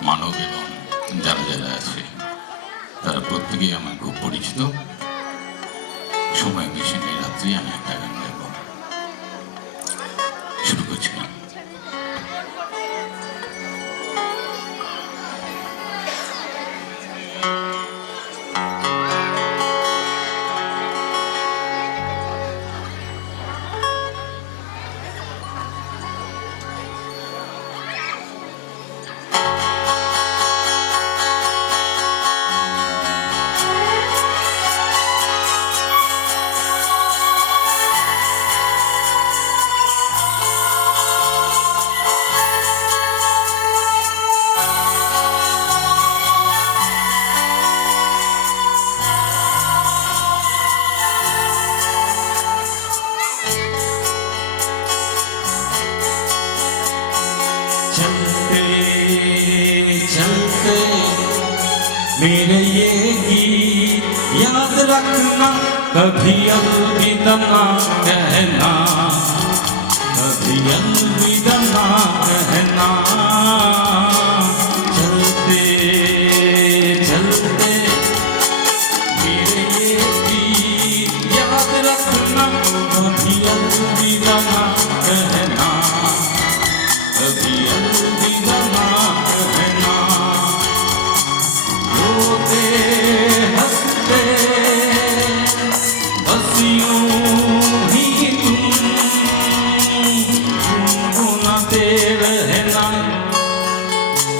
মানব এবং যারা যারা আছে তারা প্রত্যেকেই আমার খুব পরিচিত। সময় বেশি নেই, রাত্রি আমি একটা গান গাইব। শুরু করছি না। चलते चलते मेरे ये गीत याद रखना, कभी अलविदा ना कहना, कभी अलविदा ना कहना। चलते चलते मेरे ये गीत याद रखना, कभी अलविदा ना कहना, कभी अलविदा ना कहना। रोते हंसते बस यूं ही तुम गुनगुनाते रहना,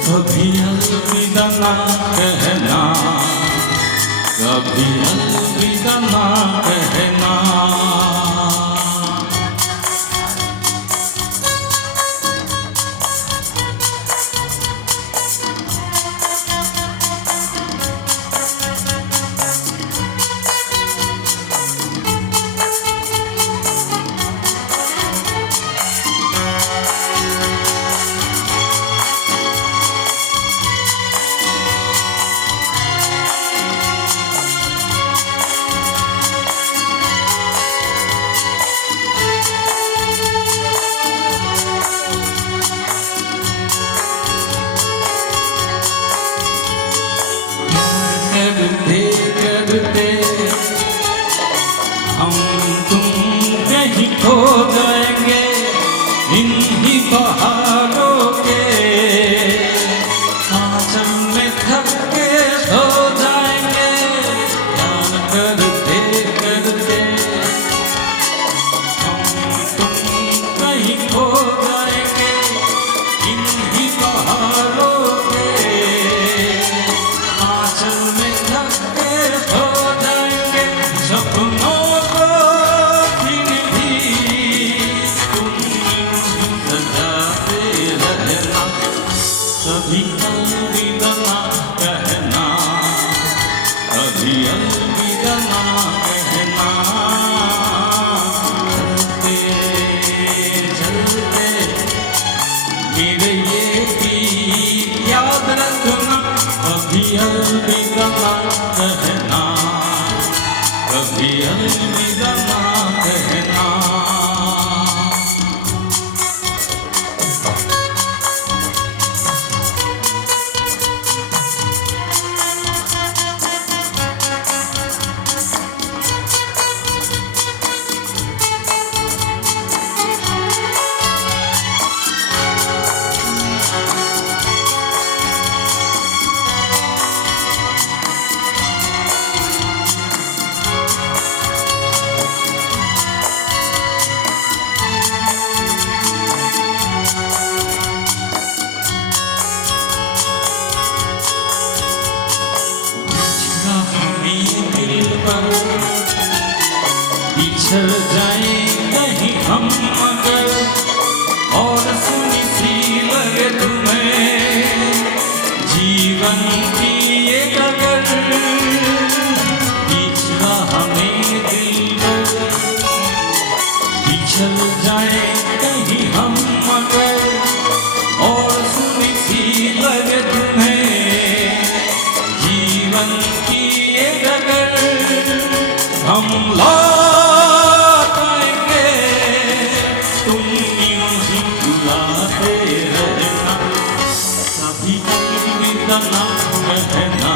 कभी अलविदा ना कहना, कभी अलविदा ना कहना। करते करते हम तुम कहीं खो जाएंगे इन ही बहारों के आंचल में थक के सो जाएंगे। ध्यान करते करते हम तुम कहीं खो जाएंगे इन ही बहारों के आंचल में थक के सो जाएंगे। सपनों को फिर भी तुम सजाते रहना, कभी अलविदा ना कहना, कभी अलविदा ना कहना। चलते चलते मेरे ये गीत याद रखना, कभी अलविदा ना कहना, कभी अलविदा ना कहना। बिछड़ जाए कहीं हम मगर और सुनी सी लगे तुम्हें जीवन की ये डगर बीचना हमें दिल बिछड़ जाए कहीं हम मगर और सुनी सी लगे तुम्हें जीवन की ये डगर हम लौट आएंगे तुम यूं ही बुलाते रहना कभी अलविदा ना कहना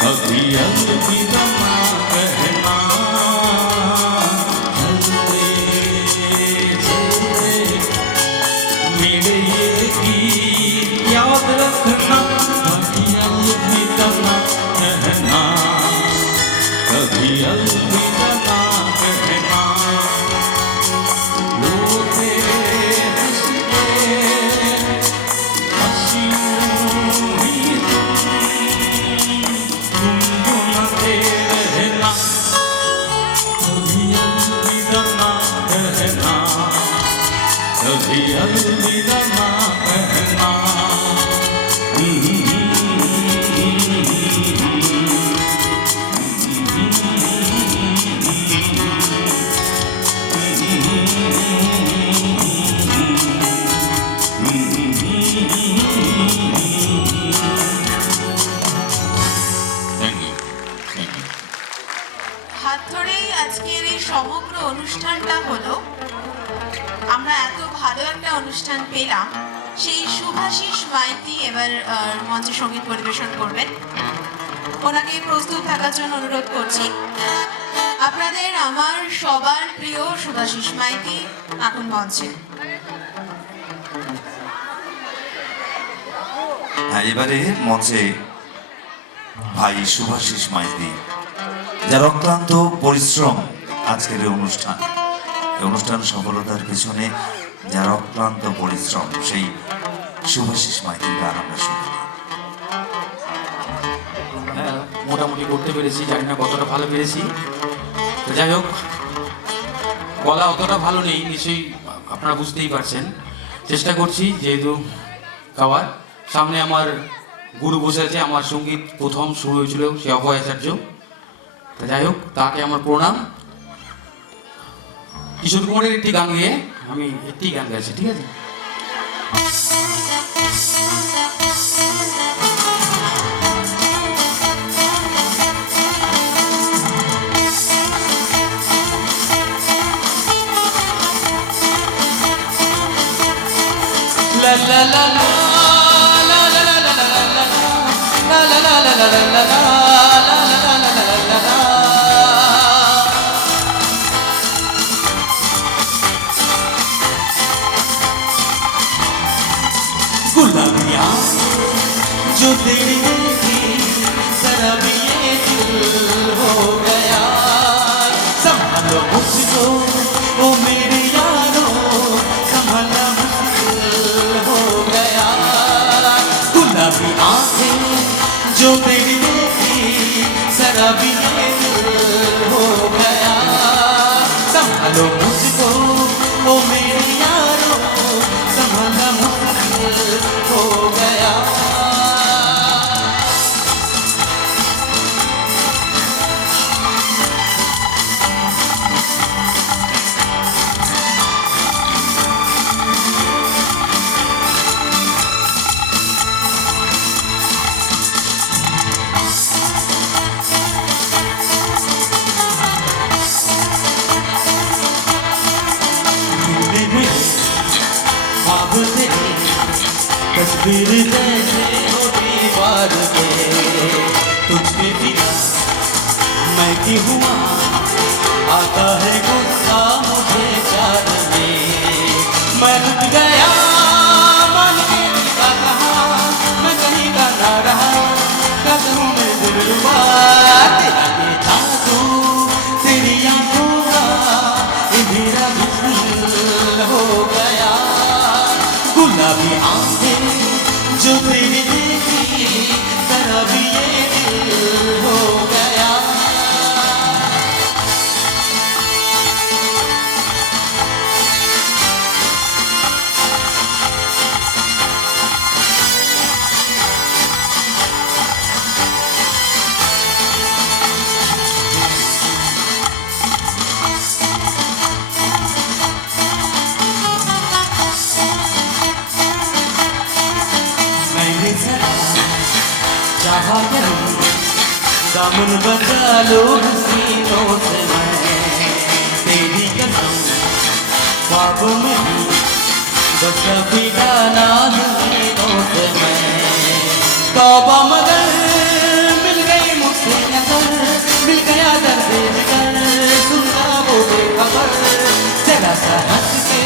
कभी अलविदा ना कहना चलते चलते मेरे ये गीत याद रखना कभी अलविदा ना कहना कभी अलविदा ना कहना रोते हंसते हंसियों ही तुम गुनगुनाते रहना कभी अलविदा ना कहना कभी अलविदा ना कहना থ্যাংক ইউ থ্যাংক ইউ হাত ধরেই আজকের এই সমগ্র অনুষ্ঠানটা হলো আমরা এত ভালো একটা অনুষ্ঠান পেলাম সেই শুভাশিস মাইতি এবার মঞ্চে সঙ্গীত পরিবেশন করবেন ওনাকে প্রস্তুত থাকার জন্য অনুরোধ করছি আপনাদের আমার সবার প্রিয় শুভাশিস মাইতি এখন মঞ্চে হ্যাঁ, এবারে মঞ্চে ভাই শুভাশিস মাইতি যার অক্লান্ত পরিশ্রম আজকের এই অনুষ্ঠান সফলতার পিছনে যার অক্লান্ত পরিশ্রম সেই শুভাশিস মাইতির গান আমরা শুনি। হ্যাঁ মোটামুটি করতে পেরেছি জানি না কতটা ভালো পেরেছি তো যাই হোক গলা অতটা ভালো নেই নিশ্চয়ই আপনারা বুঝতেই পারছেন চেষ্টা করছি যেহেতু গাওয়ার সামনে আমার গুরু বসে আছে আমার সঙ্গীত প্রথম শুরু হয়েছিল সে অভয় আচার্য তো যাই হোক তাকে আমার প্রণাম কিশোর কুমারের একটি গান গেয়ে আমি একটি গান গাইছি ঠিক আছে La la la la la la la la la la la la la la la la la la la गुलाबिया जो तेरी देखी जरा भी ये दिल हो गया संभालो मुझको ओ मेरे यारो संभालना मुश्किल हो गया गुलाबी आंखें जो तेरी देखी जरा भी ये दिल हो गया संभालो मुझको ओ मेरे यारो संभालना मुश्किल हो गया तस्वीर जैसे हो दीवार पे तुझ पे फिदा मैं की हुआ आता है गुस्सा मुझे प्यार में मैं लुट गया मन के दिल का कहा मैं कहीं का ना रहा कदमों में दिल डूबा तेरा ये जादू तेरी आंखों का ये मेरा विश्व हो गया गुलाबी आंखें जो तेरी देखी जरा भी ये दिल हो गया दामन बचा लो हसीनों से मैं तेरी कसम ख्वाब में ही बस कभी गाना हसीनों से मैं तौबा मगर मिल गई मुझसे नजर मिल गया दर्द जिगर सुनना वो बेखबर जरा सा हंस के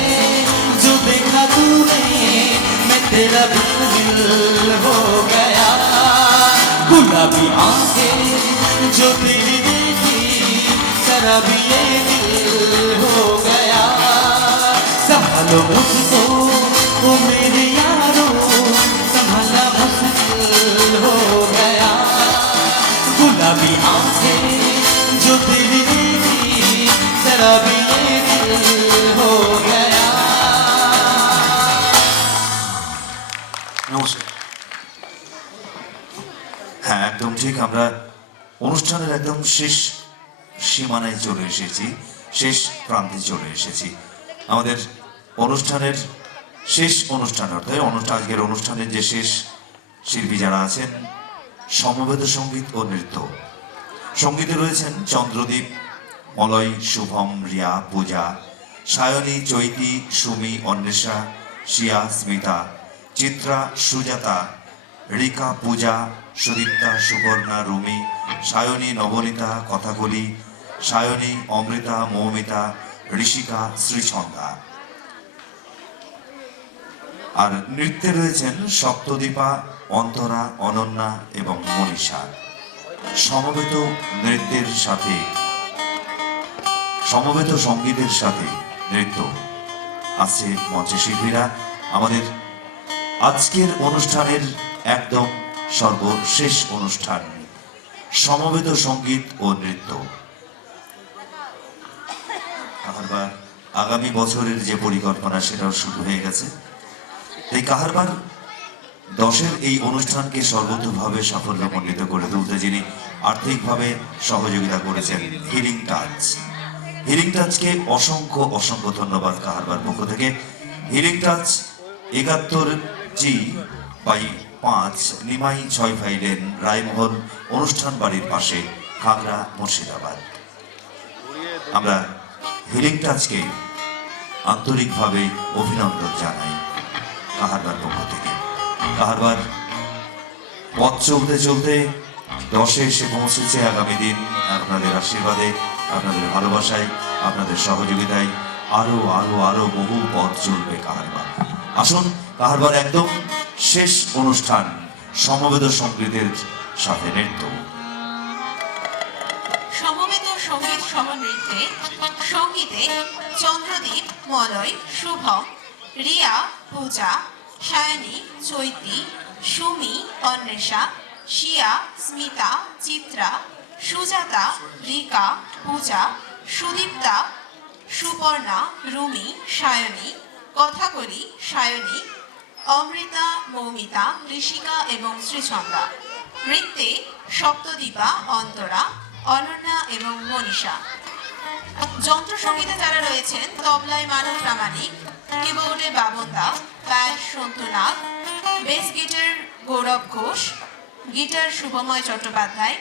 जो देखा तूने मैं तेरा दिल हो गया गुलाबी आंखें जो तेरी देखी शराबी ये दिल हो गया संभालो मुझको वो मेरे यारो संभालना मुश्किल हो गया गुलाबी आंखें जो तेरी देखी शराबी ये दिल हो गया নমস্কার। হ্যাঁ, একদম ঠিক। আমরা অনুষ্ঠানের একদম শেষ সীমানায় চলে এসেছি, শেষ প্রান্তে চলে এসেছি। আমাদের অনুষ্ঠানের শেষ অনুষ্ঠান অর্থাৎ আজকের অনুষ্ঠানের যে শেষ শিল্পী যারা আছেন, সমবেত সঙ্গীত ও নৃত্য। সঙ্গীতে রয়েছেন চন্দ্রদীপ, মলয়, শুভম, রিয়া, পূজা, সায়নী, চৈতি, সুমি, অন্বেষা, শিয়া, স্মিতা, চিত্রা, সুজাতা, রিকা, পূজা, সুদীপ্তা, সুবর্ণা, রুমি, সায়নী, নবনীতা, কথাকলি, সায়নী, অমৃতা, মৌমিতা, ঋষিকা, শ্রীছন্দা। আর নৃত্যে রয়েছেন সপ্তদীপা, অন্তরা, অনন্যা এবং মনীষা। সমবেত নৃত্যের সাথে সমবেত সঙ্গীতের সাথে নৃত্য আছে মঞ্চে শিল্পীরা। আমাদের আজকের অনুষ্ঠানের একদম সর্বশেষ অনুষ্ঠান সমবেত সঙ্গীত ও নৃত্য। কাহারবার আগামী বছরের যে পরিকল্পনা সেটাও শুরু হয়ে গেছে। এই কাহারবার 10-এর এই অনুষ্ঠানকে সর্বতোভাবে সাফল্যমণ্ডিত করে তুলতে যিনি আর্থিকভাবে সহযোগিতা করেছেন হিলিং টাচ। হিলিং টাচকে অসংখ্য অসংখ্য ধন্যবাদ কাহারবার পক্ষ থেকে। হিলিং টাচ 71G/5 নিমাই 6 ফাইলেন রায়মোহন অনুষ্ঠান বাড়ির পাশে, খাগড়া, মুর্শিদাবাদ। আমরা হিলিং টাচকে আন্তরিকভাবে অভিনন্দন জানাই কাহারবার পক্ষ থেকে। কাহারবার পথ চলতে চলতে 10-এ এসে পৌঁছেছে। আগামী দিন আপনাদের আশীর্বাদে, আপনাদের ভালোবাসায়, আপনাদের সহযোগিতায় আরো আরো আরো বহু পথ চলবে কাহারবার। আসুন, কাহারবার একদম শেষ অনুষ্ঠান সমবেত সঙ্গীতের সাথে নৃত্য। সমবেত সঙ্গীত সহ নৃত্যে সঙ্গীতে চন্দ্রদীপ, মলয়, শুভম, রিয়া, পূজা, সায়নী, চৈতি, সুমি, অন্বেষা, শিয়া, স্মিতা, চিত্রা, সুজাতা, রিকা, পূজা, সুদীপ্তা, সুপর্ণা, রুমি, সায়নী, কথাকলি, সায়নী, অমৃতা, মৌমিতা, ঋষিকা এবং শ্রীছন্দা। নৃত্যে সপ্তদীপা, অন্তরা, অনন্যা এবং মনীষা। যন্ত্র সঙ্গীতে যারা রয়েছেন, তবলায় মানব প্রামাণিক, কিবোর্ডে বাবন দা, ব্যাস সন্তু নাগ, বেস গিটার গৌরব ঘোষ, গিটার শুভময় চট্টোপাধ্যায়,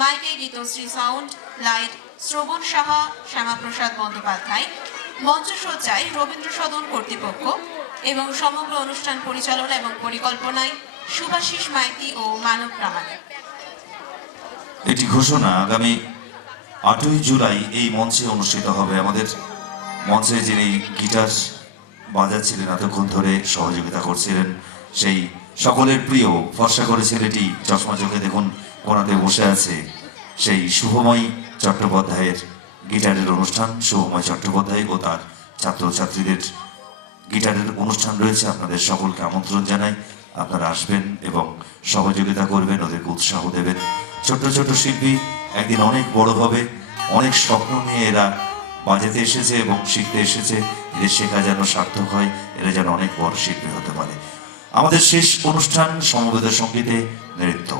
মাইকে গীতশ্রী সাউন্ড, লাইট শ্রবণ সাহা, শ্যামাপ্রসাদ বন্দ্যোপাধ্যায়, মঞ্চসজ্জায় রবীন্দ্র সদন কর্তৃপক্ষ এবং সমগ্র অনুষ্ঠান পরিচালনা এবং পরিকল্পনায় শুভাশিস মাইতি ও মানব প্রামাণিক। এটি ঘোষণা আগামী 8ই জুলাই এই মঞ্চে অনুষ্ঠিত হবে। আমাদের মঞ্চে যিনি গিটার বাজাচ্ছিলেন, এতক্ষণ ধরে সহযোগিতা করছিলেন, সেই সকলের প্রিয় ফর্সা করে ছেলেটি, চশমা চোখে দেখুন কোনাতে বসে আছে, সেই শুভময় চট্টোপাধ্যায়ের গিটারের অনুষ্ঠান। শুভময় চট্টোপাধ্যায় ও তার ছাত্রছাত্রীদের গিটারের অনুষ্ঠান রয়েছে। আপনাদের সকলকে আমন্ত্রণ জানাই, আপনারা আসবেন এবং সহযোগিতা করবেন, ওদেরকে উৎসাহ দেবেন। ছোট্ট ছোট্ট শিল্পী একদিন অনেক বড় হবে। অনেক স্বপ্ন নিয়ে এরা বাজাতে এসেছে এবং শিখতে এসেছে। এদের শেখা যেন সার্থক হয়, এরা যেন অনেক বড় শিল্পী হতে পারে। আমাদের শেষ অনুষ্ঠান সমবেত সঙ্গীতে নৃত্য।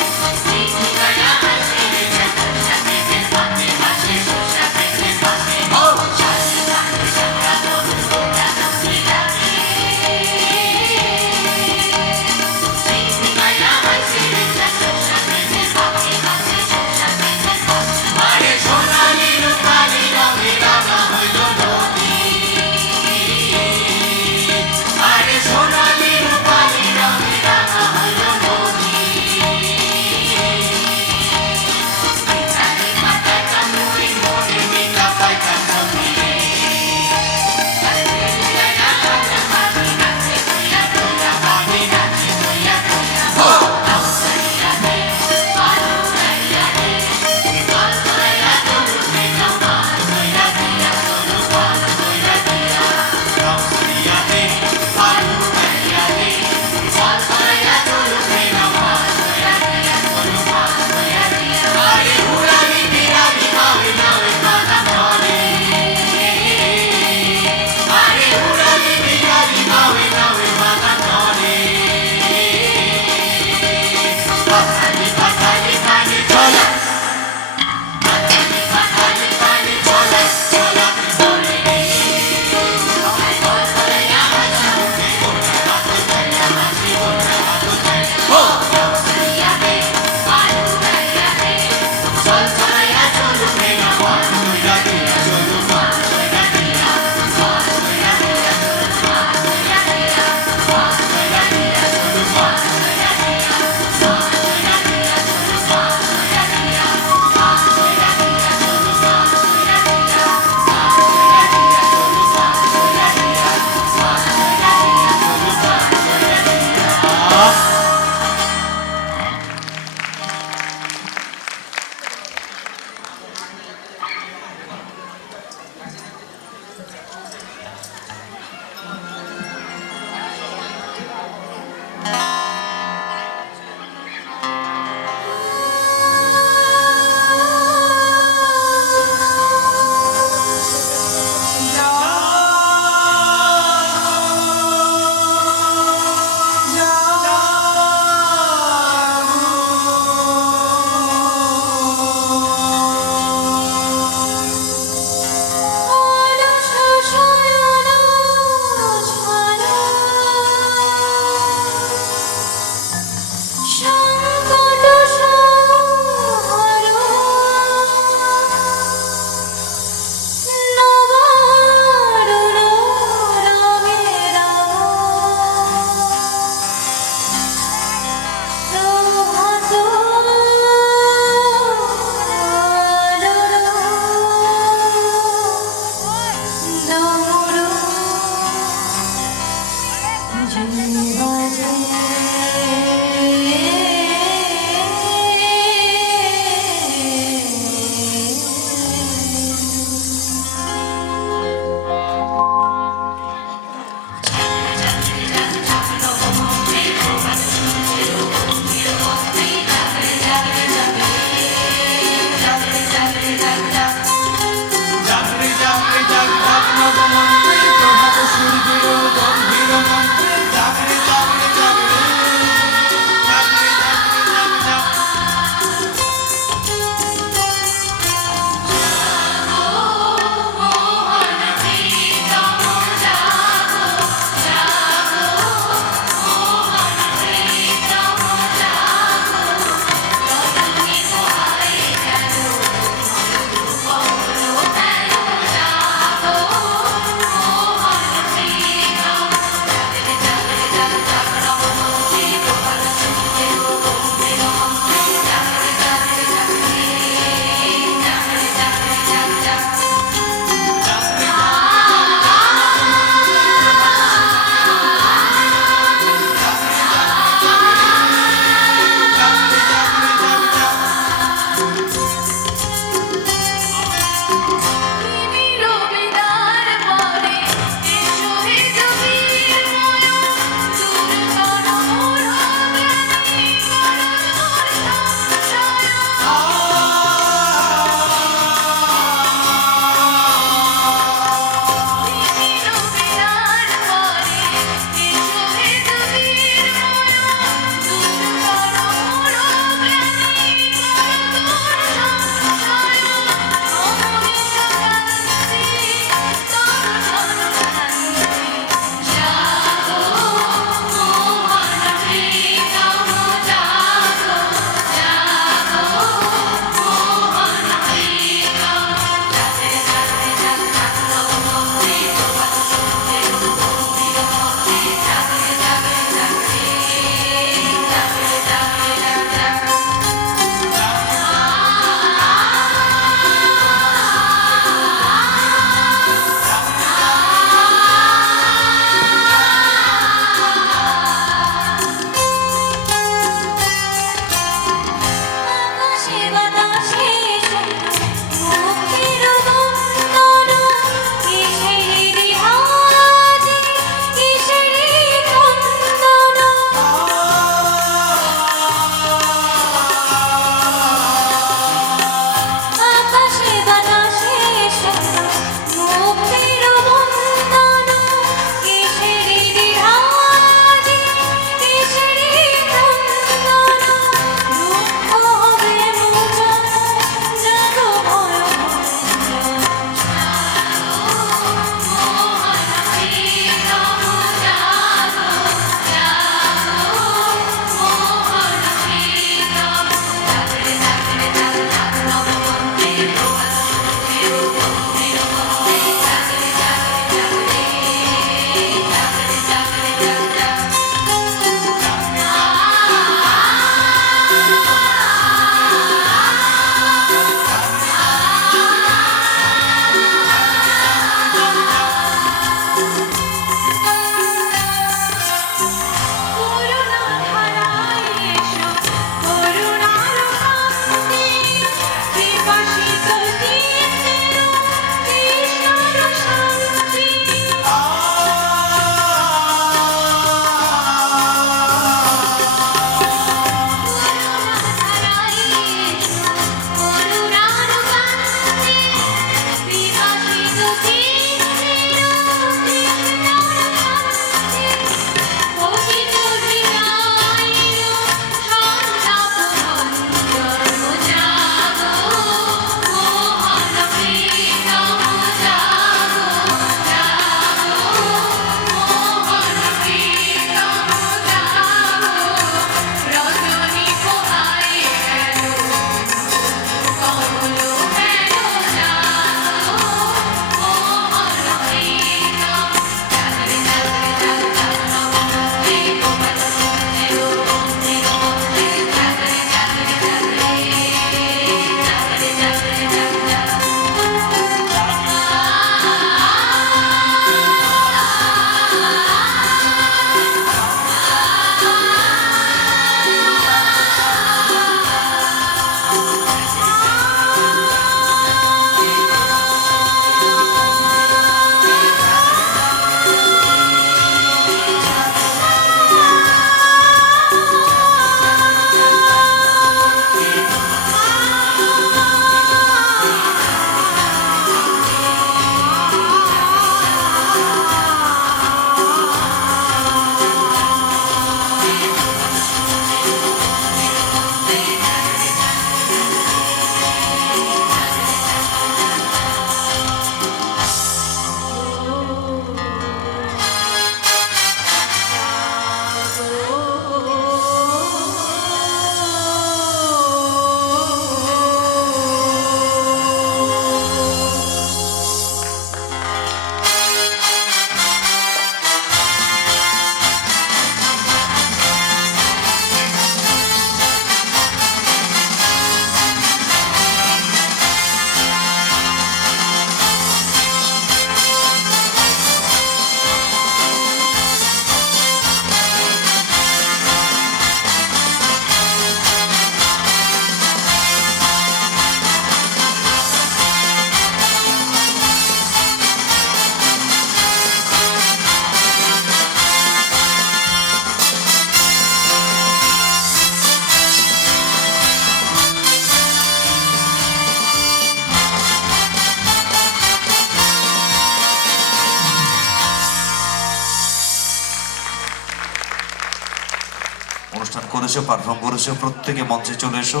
করেছো, পারফর্ম করেছো, প্রত্যেকে মঞ্চে চলে এসো।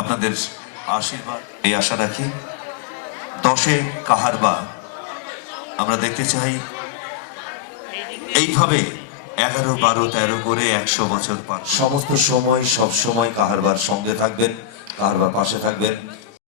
আপনাদের আশীর্বাদ এই আশা রাখি। 10-এ কাহারবা আমরা দেখতে চাই এইভাবে 11, 12, 13 করে 100 বছর পার সমস্ত সময় সব সময় কাহারবার সঙ্গে থাকবেন, কাহারবার পাশে থাকবেন।